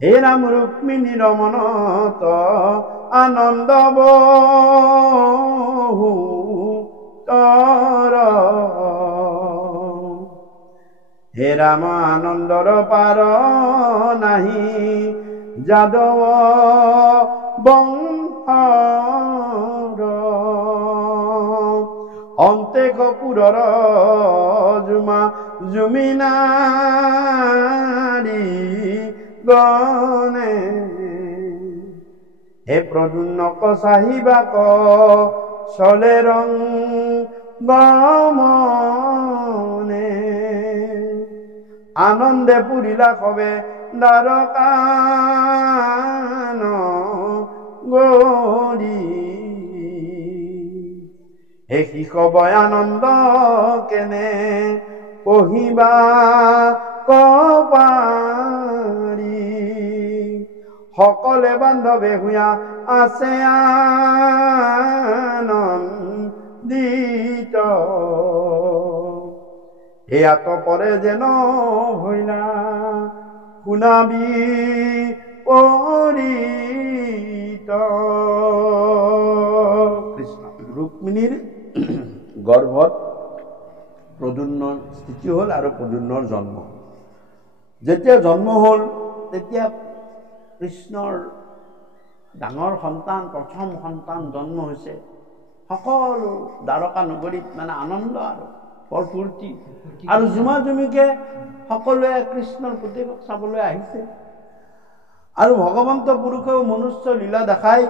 হে ৰাম ৰুক্মিণী ৰমনত আনন্দ বহু তৰ, হে ৰাম আনন্দৰ পাৰ নাহি যাদৱ বংশৰ, অন্তে কপুৰৰ জুমা জুমিনাৰী গণে, হে প্ৰদ্যুন্নক চাহিবাক চলে ৰং গমনে, আনন্দে পুৰিলা সবে দ্বাৰকান গৰি, হে শিশবয় আনন্দ কেনে কহিবা কপাৰি, সকলে বান্ধৱে হুয়া আছে আনন্দিত, এয়াত পৰে যেন হইলা শুনাবি পৰিত। কৃষ্ণ ৰুক্মিণীৰ গৰ্ভত প্ৰদ্যুন্নৰ স্থিতি হল আৰু প্ৰদ্যুন্নৰ জন্ম। যেতিয়া জন্ম হল তেতিয়া কৃষ্ণৰ ডাঙৰ সন্তান, প্ৰথম সন্তান জন্ম হৈছে। সকলো দ্বাৰকা নগৰীত মানে আনন্দ আৰু বৰ ফূৰ্তি, আৰু জুমা জুমিকে সকলোৱে কৃষ্ণৰ পুতেকক চাবলৈ আহিছে। আৰু ভগৱন্ত পুৰুষেও মনুষ্য লীলা দেখাই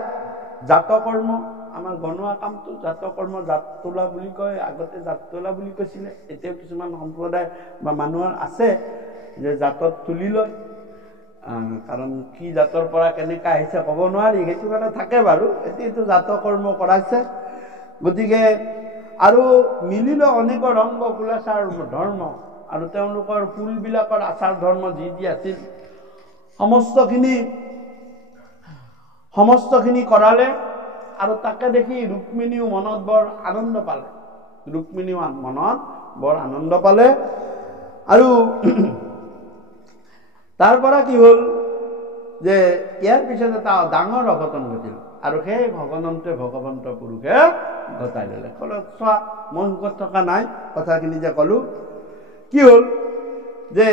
জাতকৰ্ম, আমাৰ গণোৱা কামটো জাতকৰ্ম, জাত তোলা বুলি কয়, আগতে জাত তোলা বুলি কৈছিলে, এতিয়াও কিছুমান সম্প্ৰদায় বা মানুহৰ আছে যে জাতত তুলি লয়, কাৰণ কি জাতৰ পৰা কেনেকৈ আহিছে ক'ব নোৱাৰি, সেইটো কাৰণে থাকে বাৰু, এতিয়াতো জাতকৰ্ম কৰাইছে। গতিকে আৰু মিলিল অনেক ৰংগ কুলাচাৰ ধৰ্ম, আৰু তেওঁলোকৰ ফুলবিলাকৰ আচাৰ ধৰ্ম যি যি আছিল সমস্তখিনি কৰালে। আৰু তাকে দেখি ৰুক্মিণীও মনত বৰ আনন্দ পালে, ৰুক্মিণীও মনত বৰ আনন্দ পালে। আৰু তাৰ পৰা কি হ'ল, যে ইয়াৰ পিছত এটা ডাঙৰ অঘটন ঘটিল আৰু সেই ঘটনটোৱে ভগৱন্ত পুৰুষে ঘটাই ল'লে। ফলত চোৱা মই সুখত থকা নাই, কথাখিনি যে ক'লো কি হ'ল যে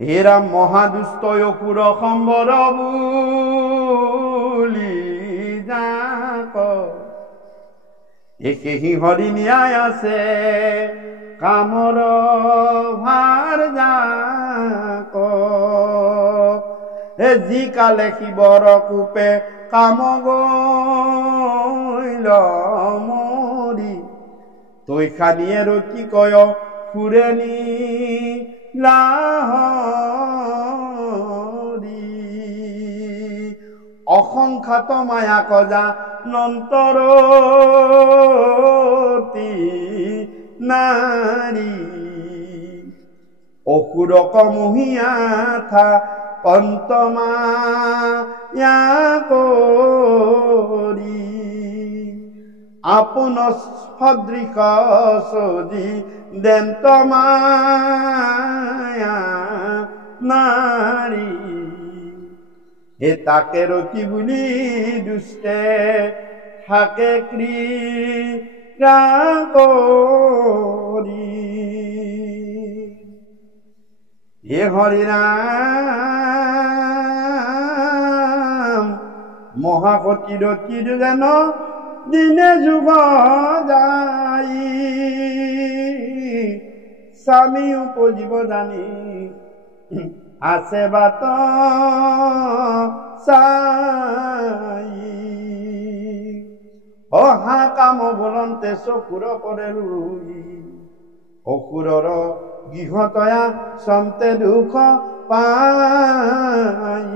হেৰা মহাদুষ্ট অসুৰ সম্বৰ বুলি যাক একেহি হৰি ন্যায় আছে কামৰ ভাৰ যাক যি কালে শিৱৰ কোপে কাম গৈল মৰি তৈ খানিয়ে ৰতি কয় ফুৰেনি লাহৰি অসংখ্যাত মায়া কজা নন্তৰতি নাৰী অসুৰক মুহিয়া থা কন্তমায়া কৰি আপোন সদৃশ সজি দেন্তমায়া নাৰী হে তাকে ৰতি বুলি দুষ্টে থাকে ক্ৰীড়া কৰি হে হৰিৰাম মহাপতি ৰতিৰ যেন দিনে যুগ যাই স্বামী উপজীৱ জানি আছে বাত চাই অহা কাম বলন্তে চকুৰ পৰে ৰুই অসুৰৰ গৃহতয়া চন্তে দুখ পাই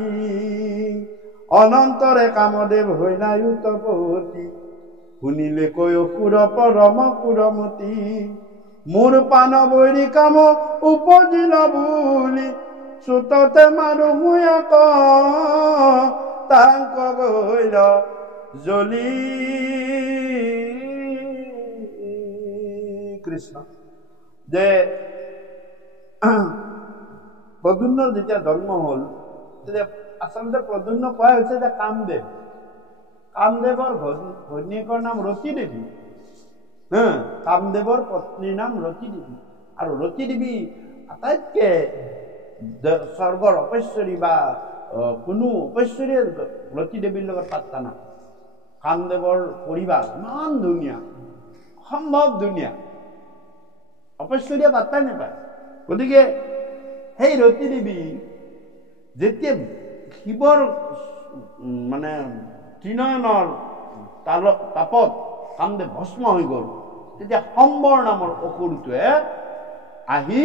অনন্তৰে কামদেৱ হৈলায়ুতপতি শুনিলে কৈ অসুৰ পৰম কুৰমতি মোৰ পান বৈৰী কাম উপজিল বুলি চুততে মাৰো মুয়াক তাংক গৈল জ্বলি কৃষ্ণ যে প্ৰদ্যুম্নৰ যেতিয়া জন্ম হ'ল তেতিয়া আচলতে প্ৰদ্যুম্ন কোৱা হৈছে যে কামদেৱ, কামদেৱৰ ঘৈণীয়েকৰ নাম ৰতি দেৱী, কামদেৱৰ পত্নীৰ নাম ৰতি দেৱী। আৰু ৰতি দেৱী আটাইতকে স্বৰ্গৰ অপশ্বৰী বা কোনো অপশ্বৰীয়ে ৰতি দেৱীৰ লগত পাত্তা নাই। কামদেৱৰ পৰিবাৰ ইমান ধুনীয়া, সম্ভৱ ধুনীয়া, অপশ্বৰীয়ে পাত্তাই নাপায়। গতিকে সেই ৰতি দেৱী যেতিয়া শিৱৰ মানে ত্ৰিনয়নৰ তাপত কামদেৱ ভস্ম হৈ গ'ল, তেতিয়া সম্বৰ নামৰ অসুৰটোৱে আহি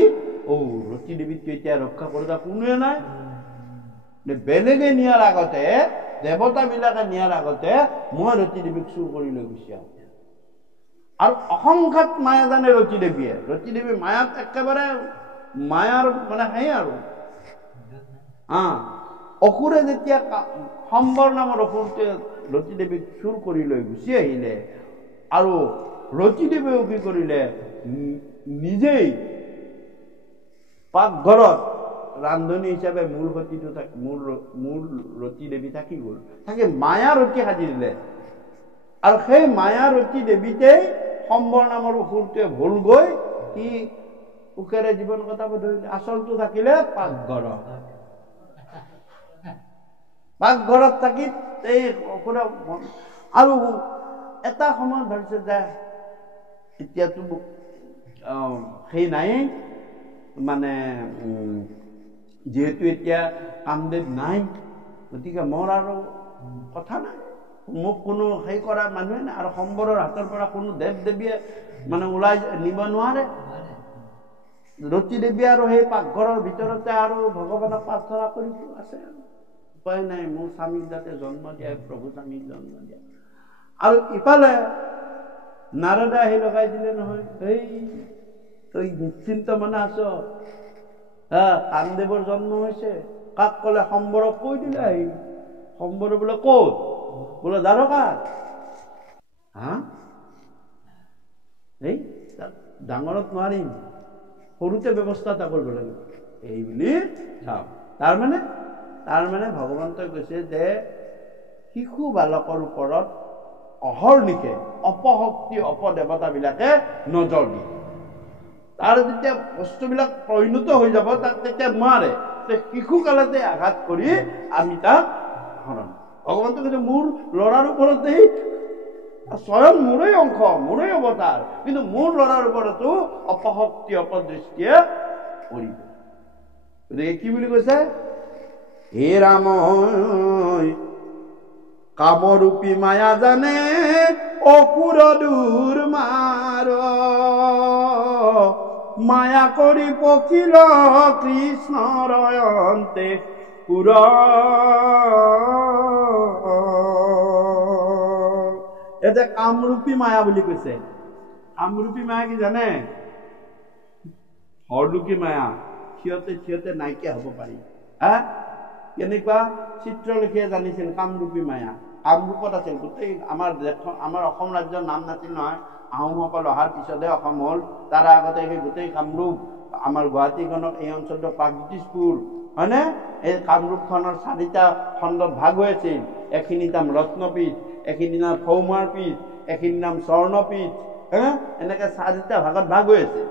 ৰতি দেৱীটো এতিয়া ৰক্ষা কৰোঁতা কোনোৱে নাই, বেলেগে নিয়াৰ আগতে, দেৱতাবিলাকে নিয়াৰ আগতে মই ৰতি দেৱীক চুৰ কৰি লৈ গুচি আহোঁ। আৰু অসংখ্যাত মায়া জানে ৰতি দেৱীয়ে, ৰতি দেৱী মায়াত একেবাৰে মায়াৰ মানে সেই আৰু অসুৰে যেতিয়া সম্বৰ নামৰ অসুৰটোৱে ৰতি দেৱীক চুৰ কৰি লৈ গুচি আহিলে আৰু ৰতি দেৱীয়েও কি কৰিলে নিজেই পাকঘৰত ৰান্ধনী হিচাপে মূল সতীটো মূল ৰতি দেৱী থাকি গ'ল, থাকি মায়া ৰতি সাজি দিলে। আৰু সেই মায়া ৰতি দেৱীতেই সম্বৰ নামৰ অসুৰটোৱে ভুল গৈ সি সুখেৰে জীৱন কটাব ধৰিলে। আচলটো থাকিলে পাকঘৰত, পাকঘৰত থাকি এই অসুৰ আৰু এটা সময়ত ভাবিছে যে এতিয়াতো সেই নাই, মানে যিহেতু এতিয়া কামদেৱ নাই, গতিকে মোৰ আৰু কথা নাই, মোক কোনো সেই কৰা মানুহে নাই, আৰু সম্বৰৰ হাতৰ পৰা কোনো দেৱ দেৱীয়ে মানে ওলাই নিব নোৱাৰে। ৰতি দেৱী আৰু সেই পাকঘৰৰ ভিতৰতে আৰু ভগৱানক প্ৰাৰ্থনা কৰি আছে, উপায় নাই, মোৰ স্বামীক যাতে জন্ম দিয়ে, প্ৰভু স্বামীক জন্ম দিয়ে। আৰু ইফালে নাৰদে আহি লগাই দিলে নহয়, এই তই নিশ্চিন্ত মনে আছ, কামদেৱৰ জন্ম হৈছে। কাক ক'লে? সম্বৰক কৈ দিলে আহি। সম্বৰ বোলে ক'ত? বোলে দ্বাৰকাত। এই ডাঙৰত নোৱাৰিম, সৰুতে ব্যৱস্থা এটা কৰিব লাগিব এই বুলি চাওঁ। তাৰমানে তাৰ মানে ভগৱন্তই কৈছে যে শিশু বালকৰ ওপৰত অহৰ্নিশে অপশক্তি অপদেৱতাবিলাকে নজৰ দিয়ে। তাৰ যেতিয়া বস্তুবিলাক পৰিণত হৈ যাব তাক তেতিয়া নোৱাৰে, শিশুকালতে আঘাত কৰি আমি তাক হৰণ। ভগৱন্তই কৈছে মোৰ ল'ৰাৰ ওপৰতেই স্বয়ং মোৰেই অংশ, মোৰেই অৱতাৰ, কিন্তু মোৰ ল'ৰাৰ ওপৰতো অপশক্তি অপদৃষ্টিয়ে পৰিব। গতিকে কি বুলি কৈছে? হে ৰাম কামৰূপী মায়া জানে অসুৰ দূৰ মাৰ, মায়া কৰি পখিল কৃষ্ণৰ অন্তে পুৰ। এতে কামৰূপী মায়া বুলি কৈছে। কামৰূপী মায়া কি জানে? হৰলুকী মায়া, থিয়তে নাইকিয়া হ'ব পাৰি। কেনেকুৱা? চিত্ৰলেখীয়ে জানিছিল কামৰূপী মায়া। কামৰূপত আছিল, গোটেই আমাৰ দেশখন, আমাৰ অসম ৰাজ্যৰ নাম নাছিল নহয়। আহোমসকল অহাৰ পিছতহে অসম হ'ল। তাৰ আগতে সেই গোটেই কামৰূপ, আমাৰ গুৱাহাটীখনক এই অঞ্চলটো প্ৰাগজ্যোতিষপুৰ, হয়নে? এই কামৰূপখনৰ 4টা খণ্ডত ভাগ হৈ আছিল। এখিনিৰ নাম ৰত্নপীঠ, এখিনিৰ নাম সৌমাৰ পীঠ, এখিনিৰ নাম স্বৰ্ণপীঠ, এনেকে 4টা ভাগত ভাগ হৈ আছিল।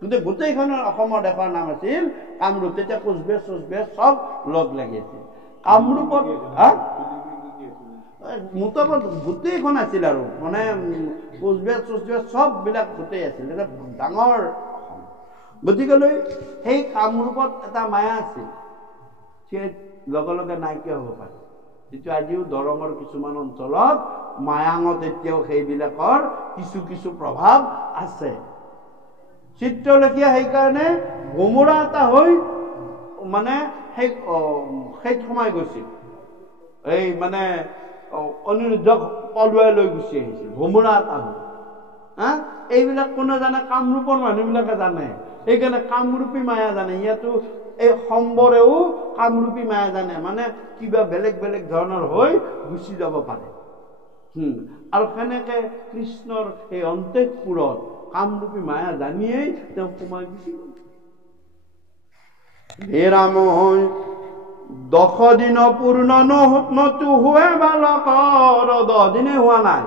কিন্তু গোটেইখনৰ অসমৰ দেশৰ নাম আছিল কামৰূপ। তেতিয়া কোচবিহাৰ চোচবিহাৰ চব লগ লাগি আছিল কামৰূপত। মোটামুটি গোটেইখন আছিল আৰু মানে কোচবিহাৰ চোচবিহাৰ চববিলাক গোটেই আছিল, এটা ডাঙৰ অসম। গতিকেলৈ সেই কামৰূপত এটা মায়া আছিল, সেই লগে লগে নাইকিয়া হ'ব পাৰে। যিটো আজিও দৰঙৰ কিছুমান অঞ্চলত মায়াঙত এতিয়াও সেইবিলাকৰ কিছু কিছু প্ৰভাৱ আছে। চিত্ৰলেখীয়া সেইকাৰণে গোমোৰা এটা হৈ মানে সেইত সোমাই গৈছিল, এই মানে অনিৰুদ্ধক পলুৱাই লৈ গুচি আহিছিল গোমোৰা এটা হৈ। এইবিলাক কোনে জানে? কামৰূপৰ মানুহবিলাকে জানে। সেইকাৰণে কামৰূপী মায়া জানে। ইয়াতো এই সম্বৰেও কামৰূপী মায়া জানে, মানে কিবা বেলেগ বেলেগ ধৰণৰ হৈ গুচি যাব পাৰে। আৰু সেনেকে কৃষ্ণৰ এই অন্তেশপুৰত কামৰূপী মায়া জানিয়েই তেওঁ সোমাই গুচি গ'ল। হে ৰাম 10 দিন পূৰ্ণ নতু হুৱে বালকৰ, 10 দিনে হোৱা নাই।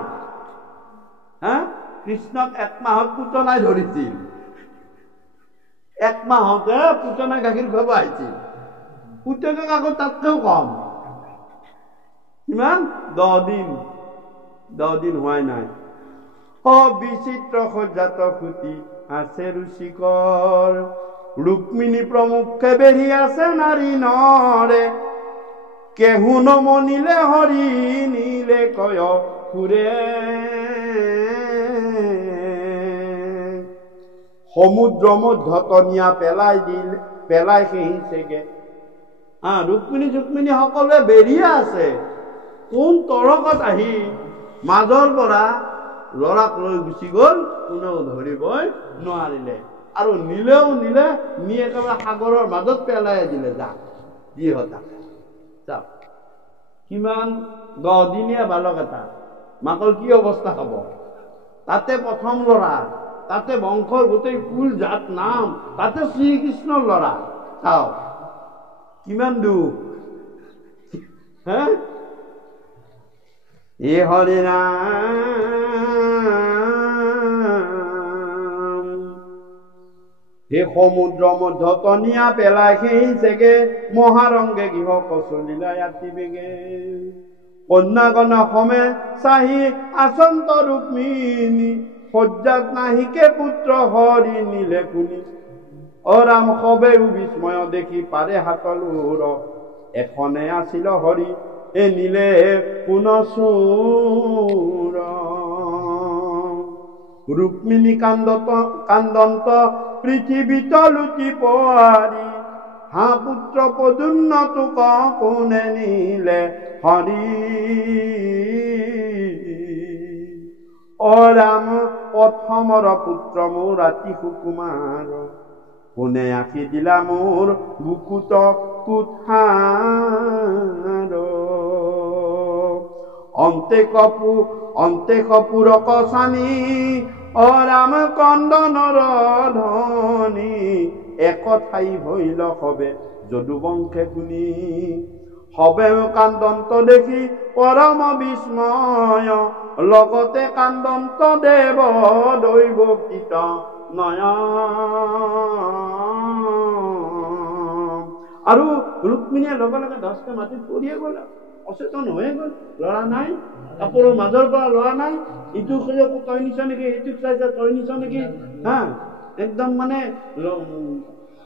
কৃষ্ণক 1 মাহত পুতনাই ধৰিছিল, 1 মাহতে পুতনা গাখীৰ খুৱাব আহিছিল। পুতেকক আকৌ তাতকেও কম, কিমান? 10 দিন হোৱাই নাই। বিচিত্ৰ সজ্জাত সুতি আছে ৰুচিকৰ, ৰুক্মিণী প্ৰমুখে বেঢ়ি আছে নাৰী নৰে, কেহু নমনিলে হৰি নীলে কয় সুৰে। সমুদ্ৰ মধ্যত নিয়া পেলাই খেহিছেগে। ৰুক্মিণী সকলোৱে বেৰিয়ে আছে, কোন তৰকত আহি মাজৰ পৰা ল'ৰাক লৈ গুচি গ'ল, কোনেও ধৰিবই নোৱাৰিলে। আৰু নিলেও নিলে, নি একেবাৰে সাগৰৰ মাজত পেলাই দিলে। যাওক কিমান 10 দিনীয়া বালক এটা, মাকৰ কি অৱস্থা হ'ব? তাতে প্ৰথম ল'ৰা, তাতে বংশৰ গোটেই কুল জাত নাম, তাতে শ্ৰীকৃষ্ণৰ ল'ৰা। চাওক কিমান দুখ। এ হৰি নাম, হে সমুদ্ৰ মধ্যত নিয়া পেলাই খেহিছেগে, মহাৰংগে গৃহ কচলিলা ইয়াতি বেগে। কন্যাগণ সমে চাহি আচন্ত ৰুক্মিণী, সজ্জাত নাহিকে পুত্ৰ হৰি নীলে কুনি। ৰাম সবেও বিস্ময় দেখি পাৰে হাতলোৰ, এখনে আছিল হৰি এ নীলে পুনচুৰ। ৰুক্মিণী কান্দন্ত পৃথিৱীত লুটি পাৰি, পুত্ৰ পদুন্নতোক কোনে নীলে হৰি। ৰাম প্ৰথমৰ পুত্ৰ মোৰ ৰাতি সুকুমাৰ, কোনে আঁকি দিলা মোৰ বুকুত কুঠাৰ। অন্তে কপুৰক চানি, ৰাম কন্দনৰ ধ্বনি, একঠাই ভৈল সবে যদুবংশে শুনি হবে কান্দন্ত দেখি পৰম বিস্ময় লগতে কান্দন্ত দেৱ দৈৱ কীত নয়ন আৰু ৰুক্মিণীয়ে লগে লগে ধস্তে মাটিত পৰিয়ে গ'ল অচেতন হৈয়ে গ'ল ল'ৰা নাই কাপোৰৰ মাজৰ পৰা ল'ৰা নাই ইটো তই নিছ নেকি ইটোক চাইছে তই নিছ নেকি হা একদম মানে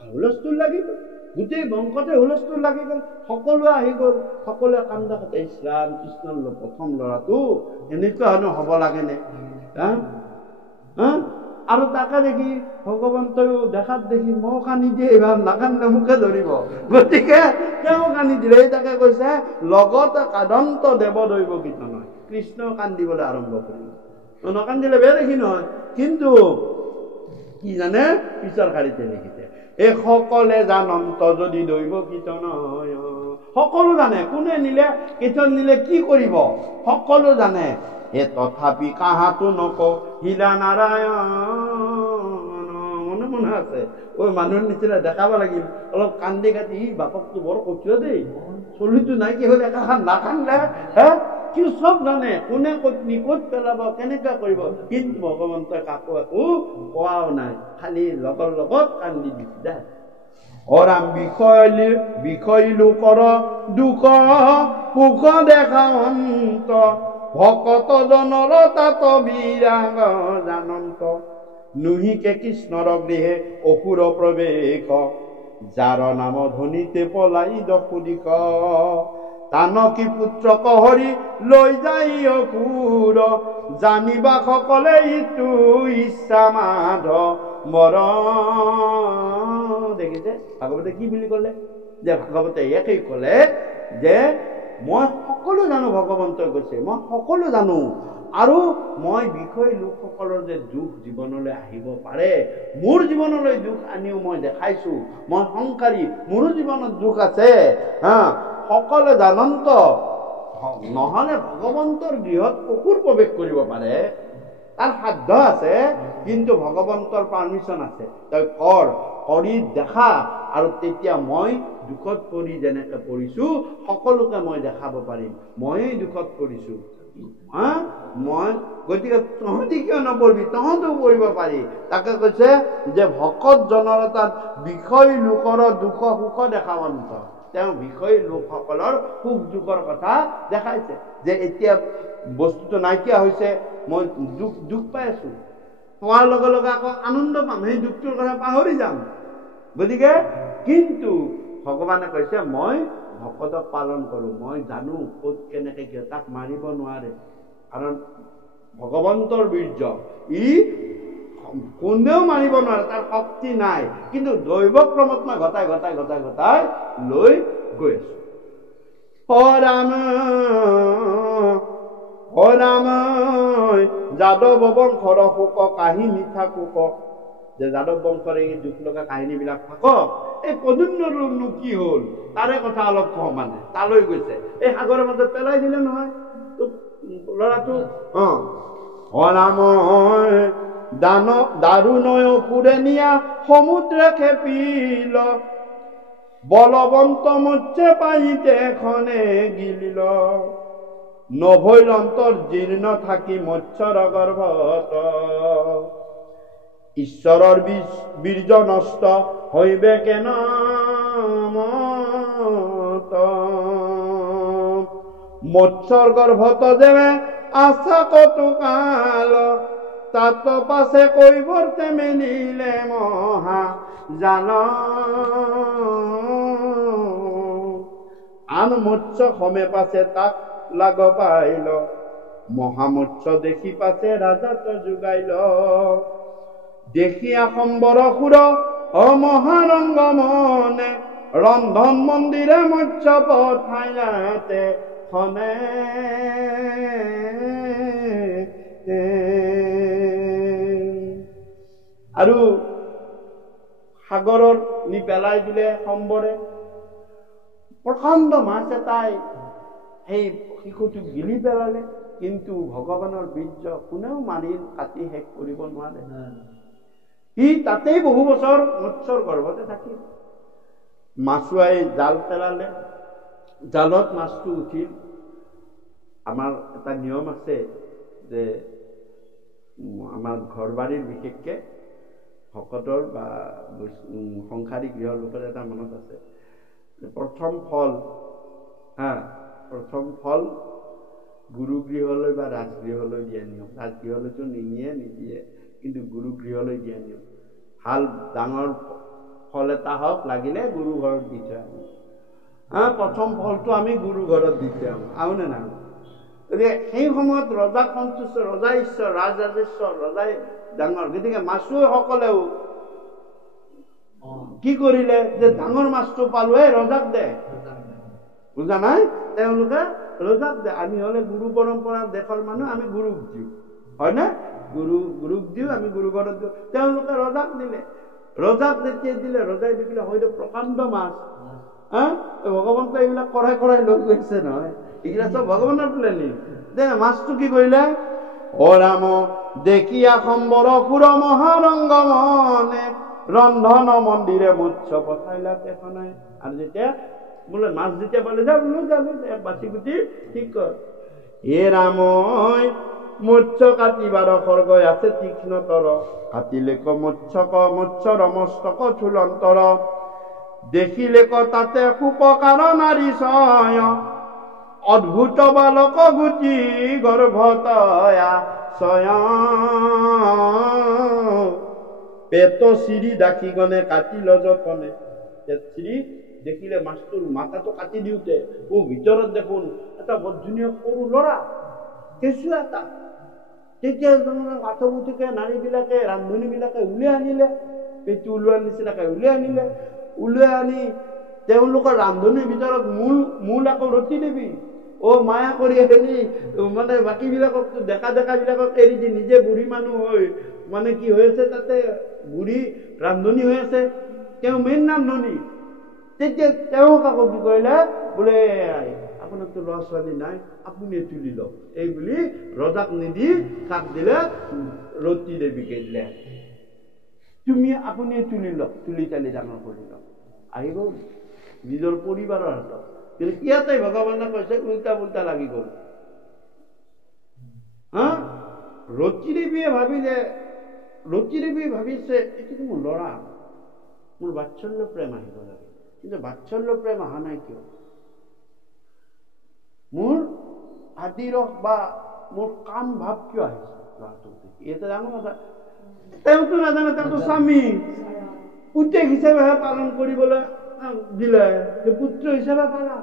হুলস্থুল লাগি গ'ল গোটেই বংশতে হুলস্থুল লাগি গ'ল সকলোৱে আহি গ'ল সকলোৱে কান্দা কাটে ইছৰাম কৃষ্ণৰ প্ৰথম ল'ৰাটো এনেকুৱা হেনো হ'ব লাগেনে হা হা আৰু তাকে দেখি ভগৱন্তয়ো দেখাত দেখি মোক আনি দিয়ে এইবাৰ নাকান্দে মোকে ধৰিব গতিকে তেওঁ কান্দি দিলে তাকে কৈছে লগতে কাদন্ত দেৱ দৈৱ কীত নহয় কৃষ্ণ কান্দিবলৈ আৰম্ভ কৰিলে নকান্দিলে বেয়া দেখি নহয় কিন্তু কি জানে পিছৰ শাৰীতে লিখিছে এই সকলে জানন্ত যদি দৈৱ কীত নহয় সকলো জানে কোনে নিলে কীৰ্তন নিলে কি কৰিব সকলো জানে এ তথাপি কাহাতো নক হিলা নাৰায়ণ মনে মনে আছে ওই মানুহৰ নিচিনা দেখাব লাগিল অলপ কান্দি কাটি বাপকটো বৰ কঠিয়া দেই চলিটো নাই কি হলে একাষাৰ নাকান্দে হে কি চব জানে কোনে ক'ত নিকট পেলাব কেনেকুৱা কৰিব কিন্তু ভগৱন্তই কাকো একো কোৱাও নাই খালি লগৰ লগত কান্দি দিছে দে অৰাম বিষয় লোকৰ দুখ সুখ দেখা অন্ত ভকত জনৰ তাত বিৰাগ জানন্ত নুহিকে কৃষ্ণৰ গৃহে অসুৰ প্ৰৱেশ যাৰ নাম ধ্বনিতে পলাই দশু দিশ তানকী পুত্ৰ কহৰি লৈ যাই অসুৰ জানিবা সকলে ইটো ইচ্ছা মাধ মৰ দেখিছে ভাগৱতে কি বুলি ক'লে যে ভাগৱতে একেই ক'লে যে মই সকলো জানো ভগৱন্তই কৈছে মই সকলো জানো আৰু মই বিষয় লোকসকলৰ যে দুখ জীৱনলৈ আহিব পাৰে মোৰ জীৱনলৈ দুখ আনিও মই দেখাইছো মই সংসাৰী মোৰো জীৱনত দুখ আছে হা সকলো জানন্ত নহলে ভগৱন্তৰ গৃহত অসুৰ প্ৰৱেশ কৰিব পাৰে তাৰ সাধ্য আছে কিন্তু ভগৱন্তৰ পাৰ্মিশ্যন আছে তই কৰি দেখা আৰু তেতিয়া মই দুখত পৰি যেনেকৈ পৰিছো সকলোকে মই দেখাব পাৰিম মই দুখত পৰিছো হা মই গতিকে তহঁতি কিয় নপৰিবি তহঁতেও পৰিব পাৰি তাকে কৈছে যে ভকত জনৰ তাত বিষয় লোকৰ দুখ সুখ দেখাৱন্ত তেওঁ বিষয় লোকসকলৰ সুখ দুখৰ কথা দেখাইছে যে এতিয়া বস্তুটো নাইকিয়া হৈছে মই দুখ পাই আছো পোৱাৰ লগে লগে আকৌ আনন্দ পাম সেই দুখটোৰ কথা পাহৰি যাম গতিকে কিন্তু ভগৱানে কৈছে মই ভকতক পালন কৰো মই জানো ক'ত কেনেকে কিয় তাক মাৰিব নোৱাৰে কাৰণ ভগৱন্তৰ বীৰ্য ই কোনেও মাৰিব নোৱাৰে তাৰ শক্তি নাই কিন্তু দৈৱ ক্ৰমত মই ঘটাই লৈ গৈ আছো অ ৰাম যাদৱ বংশৰ শোক কাহিনী থাকক যে যাদৱ বংশৰ এই দুখ লগা কাহিনীবিলাক থাকক এই প্ৰদ্যুম্নৰনো কি হ'ল তাৰে কথা অলপ কওঁ মানে তালৈ গৈছে এই সাগৰৰ মাজত পেলাই দিলে নহয় ল'ৰাটো ৰাম দাৰুণয় সুৰে নিয়া সমুদ্ৰে খেপিল বলবন্ত মৎস্যে পাইতে খনে গিলিল নভৈল অন্তৰ জীৰ্ণ থাকি মৎস্যৰ গৰ্ভত ঈশ্বৰৰ বীৰ্য নষ্ট হইবে কেন মৎস্যৰ গৰ্ভত যেবে আশা কতো কাল তাত পাছে কৈবৰ্তে মেলিলে মহা জাল আন মৎস্য সমে পাছে তাক লাগ পাইল মহামৎস্য দেখি পাছে ৰাজত যোগাইল দেখিয়া সম্বৰ সুৰ মহাৰংগ মনে ৰন্ধন মন্দিৰে মৎস্য পঠাইলাতে খনে আৰু সাগৰৰ নি পেলাই দিলে সম্বৰে প্ৰকাণ্ড মাছ এটাই সেই শিশুটোক গিলি পেলালে কিন্তু ভগৱানৰ বীৰ্য কোনেও মাৰি কাটি শেষ কৰিব নোৱাৰে ই তাতেই বহু বছৰ মৎস্যৰ গৰ্ভতে থাকিল মাছুৱাই জাল পেলালে, জালত মাছটো উঠিল। আমাৰ এটা নিয়ম আছে যে আমাৰ ঘৰ বাৰীৰ বিশেষকৈ ভকতৰ বা সংসাৰী গৃহৰ লোকৰ এটা মনত আছে, প্ৰথম ফল প্ৰথম ফল গুৰুগৃহলৈ বা ৰাজগৃহলৈ দিয়া নিয়ম। ৰাজগৃহলৈতো নিদিয়ে, কিন্তু গুৰুগৃহলৈ দিয়া নিয়ম। ভাল ডাঙৰ ফল এটা হওক, লাগিলে গুৰু ঘৰত দি থৈ আহোঁ। প্ৰথম ফলটো আমি গুৰু ঘৰত দি থৈ আহোঁ, আহোনে নাহোঁ? গতিকে সেই সময়ত ৰজা সন্তুষ্ট, ৰজা ঈশ্বৰ, ৰাজৰাজেশ্বৰ, ৰজাই ডাঙৰ। গতিকে মাছুৱৈসকলেও কি কৰিলে যে ডাঙৰ মাছটো পালো, ৰজাক দে, বুজা নাই? তেওঁলোকে ৰজাক দে। আমি হলে গুৰু পৰম্পৰাৰ দেশৰ মানুহ, আমি গুৰুক দিওঁ, হয়নে? গুৰুক দিওঁ, আমি গুৰু ঘৰত দিওঁ। তেওঁলোকে ৰজাক দিলে। ৰজাক যেতিয়া দিলে, ৰজাই দেখিলে হয়তো প্ৰকাণ্ড মাছ। ভগৱানটো এইবিলাক কৰাই কৰাই লৈ গৈছে নহয়, এইবিলাক চব ভগৱানৰ প্লেনিং। দে মাছটো কি কৰিলে? অ ৰাম দেখিয়া সম্বৰ সুৰ মহাৰংগ মনে, ৰন্ধন মন্দিৰে মুচ্ছ পঠাইলা তেখনাই। আৰু যেতিয়া বোলে মাছ যেতিয়া পালে, যা লৈ যা বাচি কুটি ঠিক কৰ। হে ৰাম মৎস্য কাটিবাৰ খৰ্গই আছে তীক্ষ্ণতৰ, কাটিলেক মৎস্যৰ মস্তক চুলন্তৰ, দেখিলেক তাতে সুপকাৰ নাৰী ছয়, অদ্ভুত বালক গুটি গৰ্ভতয়া ছয়। পেট চিৰি ডাকি গনে কাটিল যতনে। পেট চিৰি দেখিলে মাছটোৰ মাথাটো কাটি দিওঁতে ভিতৰত দেখোন এটা বৰ ধুনীয়া সৰু ল'ৰা, কেঁচুৱা এটা। তেতিয়া আঠুগুটিকে নাৰীবিলাকে, ৰান্ধনীবিলাকে উলিয়াই আনিলে, পেটটো ওলোৱাৰ নিচিনাকে উলিয়াই আনিলে। উলিয়াই আনি তেওঁলোকৰ ৰান্ধনীৰ ভিতৰত মূল আকৌ ৰতি দিবি, মায়া কৰি আনি মানে বাকীবিলাকক ডেকা বিলাকক এৰি দি নিজে বুঢ়ী মানুহ হৈ মানে কি হৈ আছে, তাতে বুঢ়ী ৰান্ধনী হৈ আছে, তেওঁ মেইন ৰান্ধনী। তেতিয়া তেওঁক আকৌ কি কৰিলে, বোলে আপোনাকতো ল'ৰা ছোৱালী নাই, আপুনিয়ে তুলি লওক, এই বুলি ৰজাক নিদি কাক দিলে, ৰতি দেৱীকে দিলে। তুমি আপুনিয়ে তুলি লওক, তুলি তালি ডাঙৰ কৰি লওক। আহি গ'ল নিজৰ পৰিবাৰৰ হাতত। কিন্তু ইয়াতে ভগৱানে কৈছে উল্টা পুল্টা লাগি গ'ল। ৰতি দেৱীয়ে ভাবিছে এইটো মোৰ ল'ৰা, মোৰ বাৎসল্য প্ৰেম আহিব লাগে, কিন্তু বাৎসল্য প্ৰেম অহা নাই কিয়? মোৰ আদিৰস বা মোৰ কাম ভাৱ কিয় আহিছে ল'ৰাটোক দেখি? এটা ডাঙৰ কথা। তেওঁতো নাজানে, তেওঁতো স্বামী, পুতেক হিচাপেহে পালন কৰিবলৈ দিলে, পুত্ৰ হিচাপে পালা।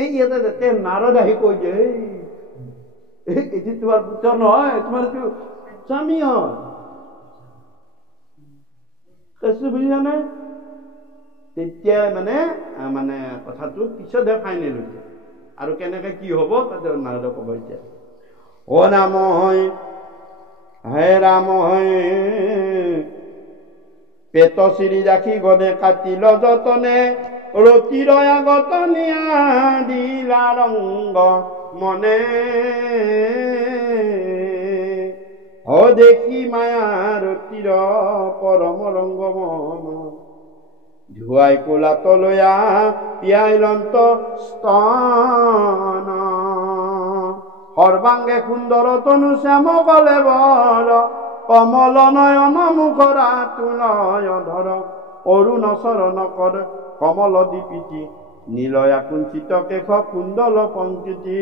এই ইয়াতে নাৰদ আহি কৈ যে এইটো তোমাৰ পুত্ৰ নহয়, তোমাৰ স্বামী হয়। বুজিছানে? তেতিয়া মানে কথাটো পিছতহে ফাইনেল হৈছে। আৰু কেনেকে কি হব তাতে নাৰদে কব এতিয়া। অ ৰাম হে ৰাম পেট চিৰি ৰাখি গনে কাটিল যতনে, ৰতিৰ আগত নিয়া দিলা ৰংগ মনে। দেখি মায়া ৰতিৰ পৰম ৰংগ মন, ধুৱাই কোলাত লয়া পিয়াইলন্ত স্তন। সৰ্বাংগে সুন্দৰ তনু শ্যাম কলে বৰ, কমল নয়ন মুখৰা তুলয় ধৰ। অৰুণ চৰণ কৰ কমল দীপিতি, নীলয়া কুঞ্চিত কেশ কুণ্ডল পংকিতি।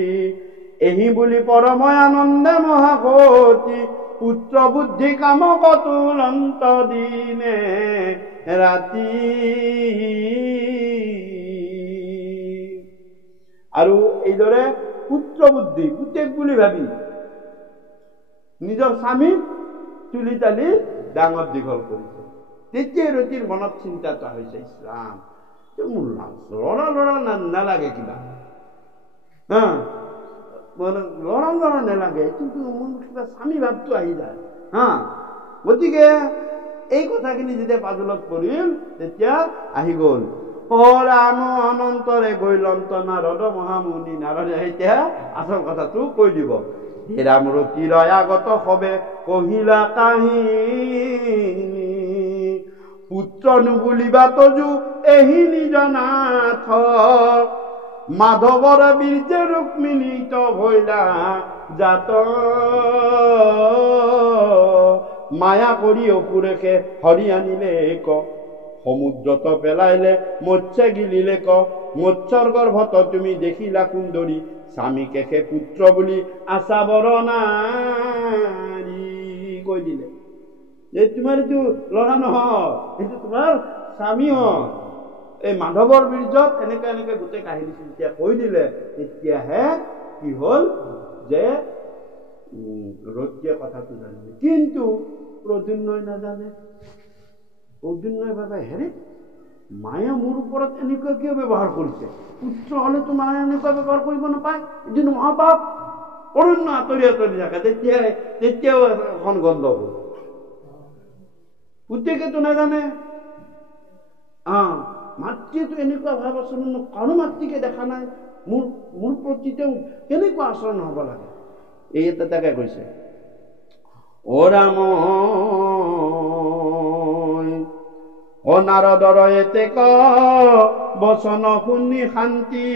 এহি বুলি পৰময় আনন্দে মহাকোটি, পুত্ৰ বুদ্ধি কাম কতুলন্ত দিনে ৰাতি। আৰু এইদৰে পুত্ৰ বুদ্ধি, পুতেক বুলি ভাবি নিজৰ স্বামীক তুলি তালি ডাঙৰ দীঘল কৰিছে। তেতিয়া ৰতিৰ মনত চিন্তাটা হৈছে, ইছৰাম মোৰ ল'ৰা নালাগে কিবা, ল'ৰা নালাগে, কিন্তু মোৰ কিবা স্বামী ভাৱটো আহি যায়। গতিকে এই কথাখিনি যেতিয়া পাজলত পৰিল, তেতিয়া আহি গ'ল ৰাম অনন্তৰে গৈলন্ত নাৰদ মহামুনি। নাৰদে এতিয়া আচল কথাটো কৈ দিব। হে ৰাম ৰতিৰ আগত হবে কহিলা কাহিনী, পুত্ৰ নুবুলিবা তজু এহি নিজ নাথ মাধৱৰ বীৰ্যে ৰুক্মিণীত ভৈলা জাত মায়া কৰি অসুৰেকে হৰি আনিলে ক সমুদ্ৰত পেলাইলে মৎস্য গিলিলে ক মৎস্যৰ গৰ্ভত তুমি দেখিলা সুন্দৰী স্বামীকে সে পুত্ৰ বুলি আশা বৰ নাৰী কৈ দিলে যে তোমাৰ এইটো ল'ৰা নহয় এইটো তোমাৰ স্বামী হয় এই মাধৱৰ বীৰ্যত এনেকে এনেকে গোটেই কাহিনী যেতিয়া কৈ দিলে তেতিয়াহে কি হ'ল যে ৰতীয়ে কথাটো জানিলে কিন্তু প্ৰদ্যুম্নই নাজানে প্ৰদ্যুম্নই ভাবে হেৰে মায়ে মোৰ ওপৰত এনেকুৱা কিয় ব্যৱহাৰ কৰিছে পুত্ৰ হলেতো মায়ে এনেকুৱা ব্যৱহাৰ কৰিব নাপায় এইটো মহাপাপ অৰণ্য আঁতৰি আঁতৰি থাকে তেতিয়াও এখন গণ্ডগোল পুতেকেতো নাজানে মাতৃয়েতো এনেকুৱা ভাৱ আচৰণ কাৰো মাতৃকে দেখা নাই মোৰ প্ৰতি তেওঁ কেনেকুৱা আচৰণ হ'ব লাগে এই এটা তাকে কৈছে অ ৰাম অ নাৰদৰ এতে ক বচন শুনি শান্তি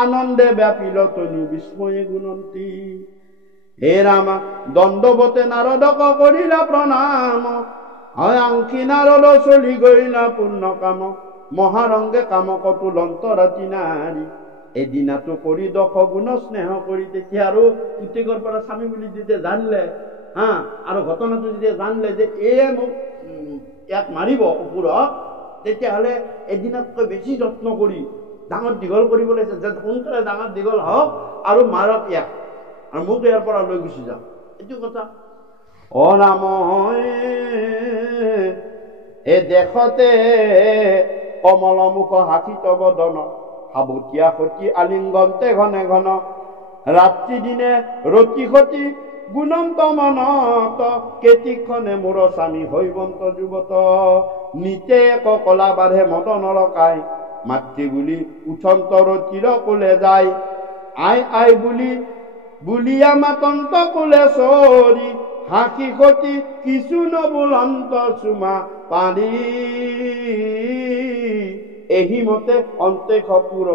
আনন্দে ব্যাপিল তনু বিস্ময়ে গুণন্তি হে ৰাম দণ্ডবতে নাৰদক কৰিলা প্ৰণাম হয় আংকি নাৰদ চলি গৈলা পূৰ্ণ কাম মহাৰংগে কামক তুলন্ত ৰাতি নাৰী এদিনাতো কৰি 10 গুণ স্নেহ কৰি তেতিয়া আৰু পুতেকৰ পৰা স্বামী বুলি যেতিয়া জানিলে আৰু ঘটনাটো যেতিয়া জানিলে যে এয়ে মোক ইয়াক মাৰিব অসুৰক তেতিয়াহ'লে এদিনতকৈ বেছি যত্ন কৰি ডাঙৰ দীঘল কৰিবলৈ যে সোনকালে ডাঙৰ দীঘল হওক আৰু মাৰক ইয়াক আৰু মোক ইয়াৰ পৰা লৈ গুচি যাওক এইটো কথা অ ৰাম এ দেখতে কমল মুখ হাসিত বদন সাৱতীয়া সতী আলিংগন্তে ঘনে ঘন ৰাত্ৰি দিনে ৰতি সতী গুণন্ত মনত কেতিক্ষণে মোৰ স্বামী হৈবন্ত যুৱত নিতে এক কলা বাঢ়ে মদন ৰকাই মাতৃ বুলি উঠন্ত ৰতিৰ কোলে যায় আই আই বুলিয়া মাতন্ত কোলে চৰি হাসি সতী কিছু নবুলন্ত চুমা পাৰি এহি মতে অন্তে খপুৰ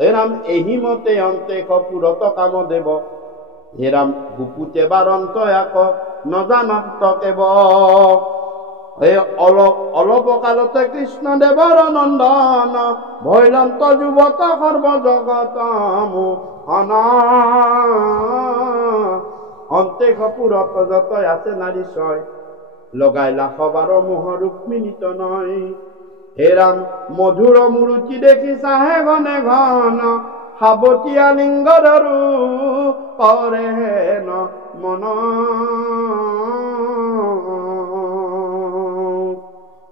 হেৰাম এহি মতে অন্তে খপুৰত কাম দেৱ হেৰাম গুপুতে বাৰন্ত এক নজানত কেব এই অলপ কালতে কৃষ্ণদেৱৰ নন্দন ভৈলন্ত যুৱত সৰ্বজগত মোহন অন্তে খপুৰত যত আছে নাৰী ছয় লগাই 112 মোহ ৰুক্মিণীত নয় হেৰাম মধুৰ মূৰ্তি দেখি চাহে ঘনে ঘন সাৱতীয়া লিংগ ধৰু কৰে হেন মন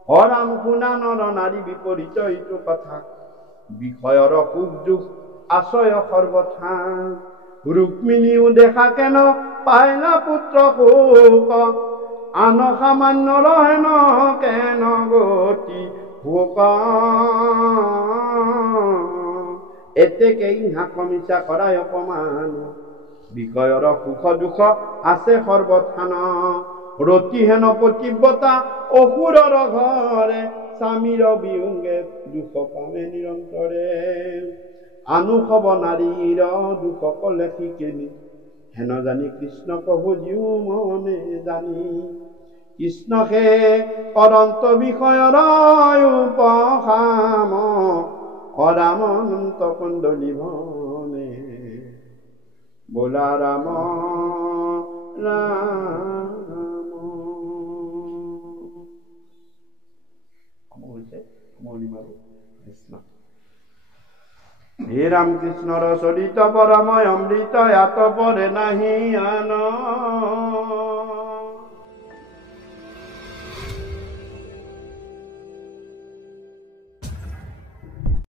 হৰাম শুনা নৰ নাৰী বিপৰীত এইটো কথা বিষয়ৰ সুখ দুখ আশয় সৰ্বথা ৰুক্মিণীও দেখা কেন পাইলা পুত্ৰ শোক আন সামান্য ৰহেন কেন গতি ভোক এতেকে ইহাক মিছা কৰাই অপমান বিষয়ৰ সুখ দুখ আছে সৰ্বথান ৰতি হেন পতিব্ৰতা অসুৰৰ ঘৰে স্বামীৰ বিয়োগে দুখ পামে নিৰন্তৰে আনুসব নাৰীৰ দুখ কলে শিকিনি হেন জানি কৃষ্ণ প্ৰভু জিউ মনে জানি কৃষ্ণকে অনন্ত বিষয়ৰ উপশাম অৰামন্ত কুণ্ডলী ভনে বোলা ৰাম ৰাম কৃষ্ণ হে ৰাম কৃষ্ণৰ চৰিত পৰময় অমৃত ইয়াত পৰে নাহি আন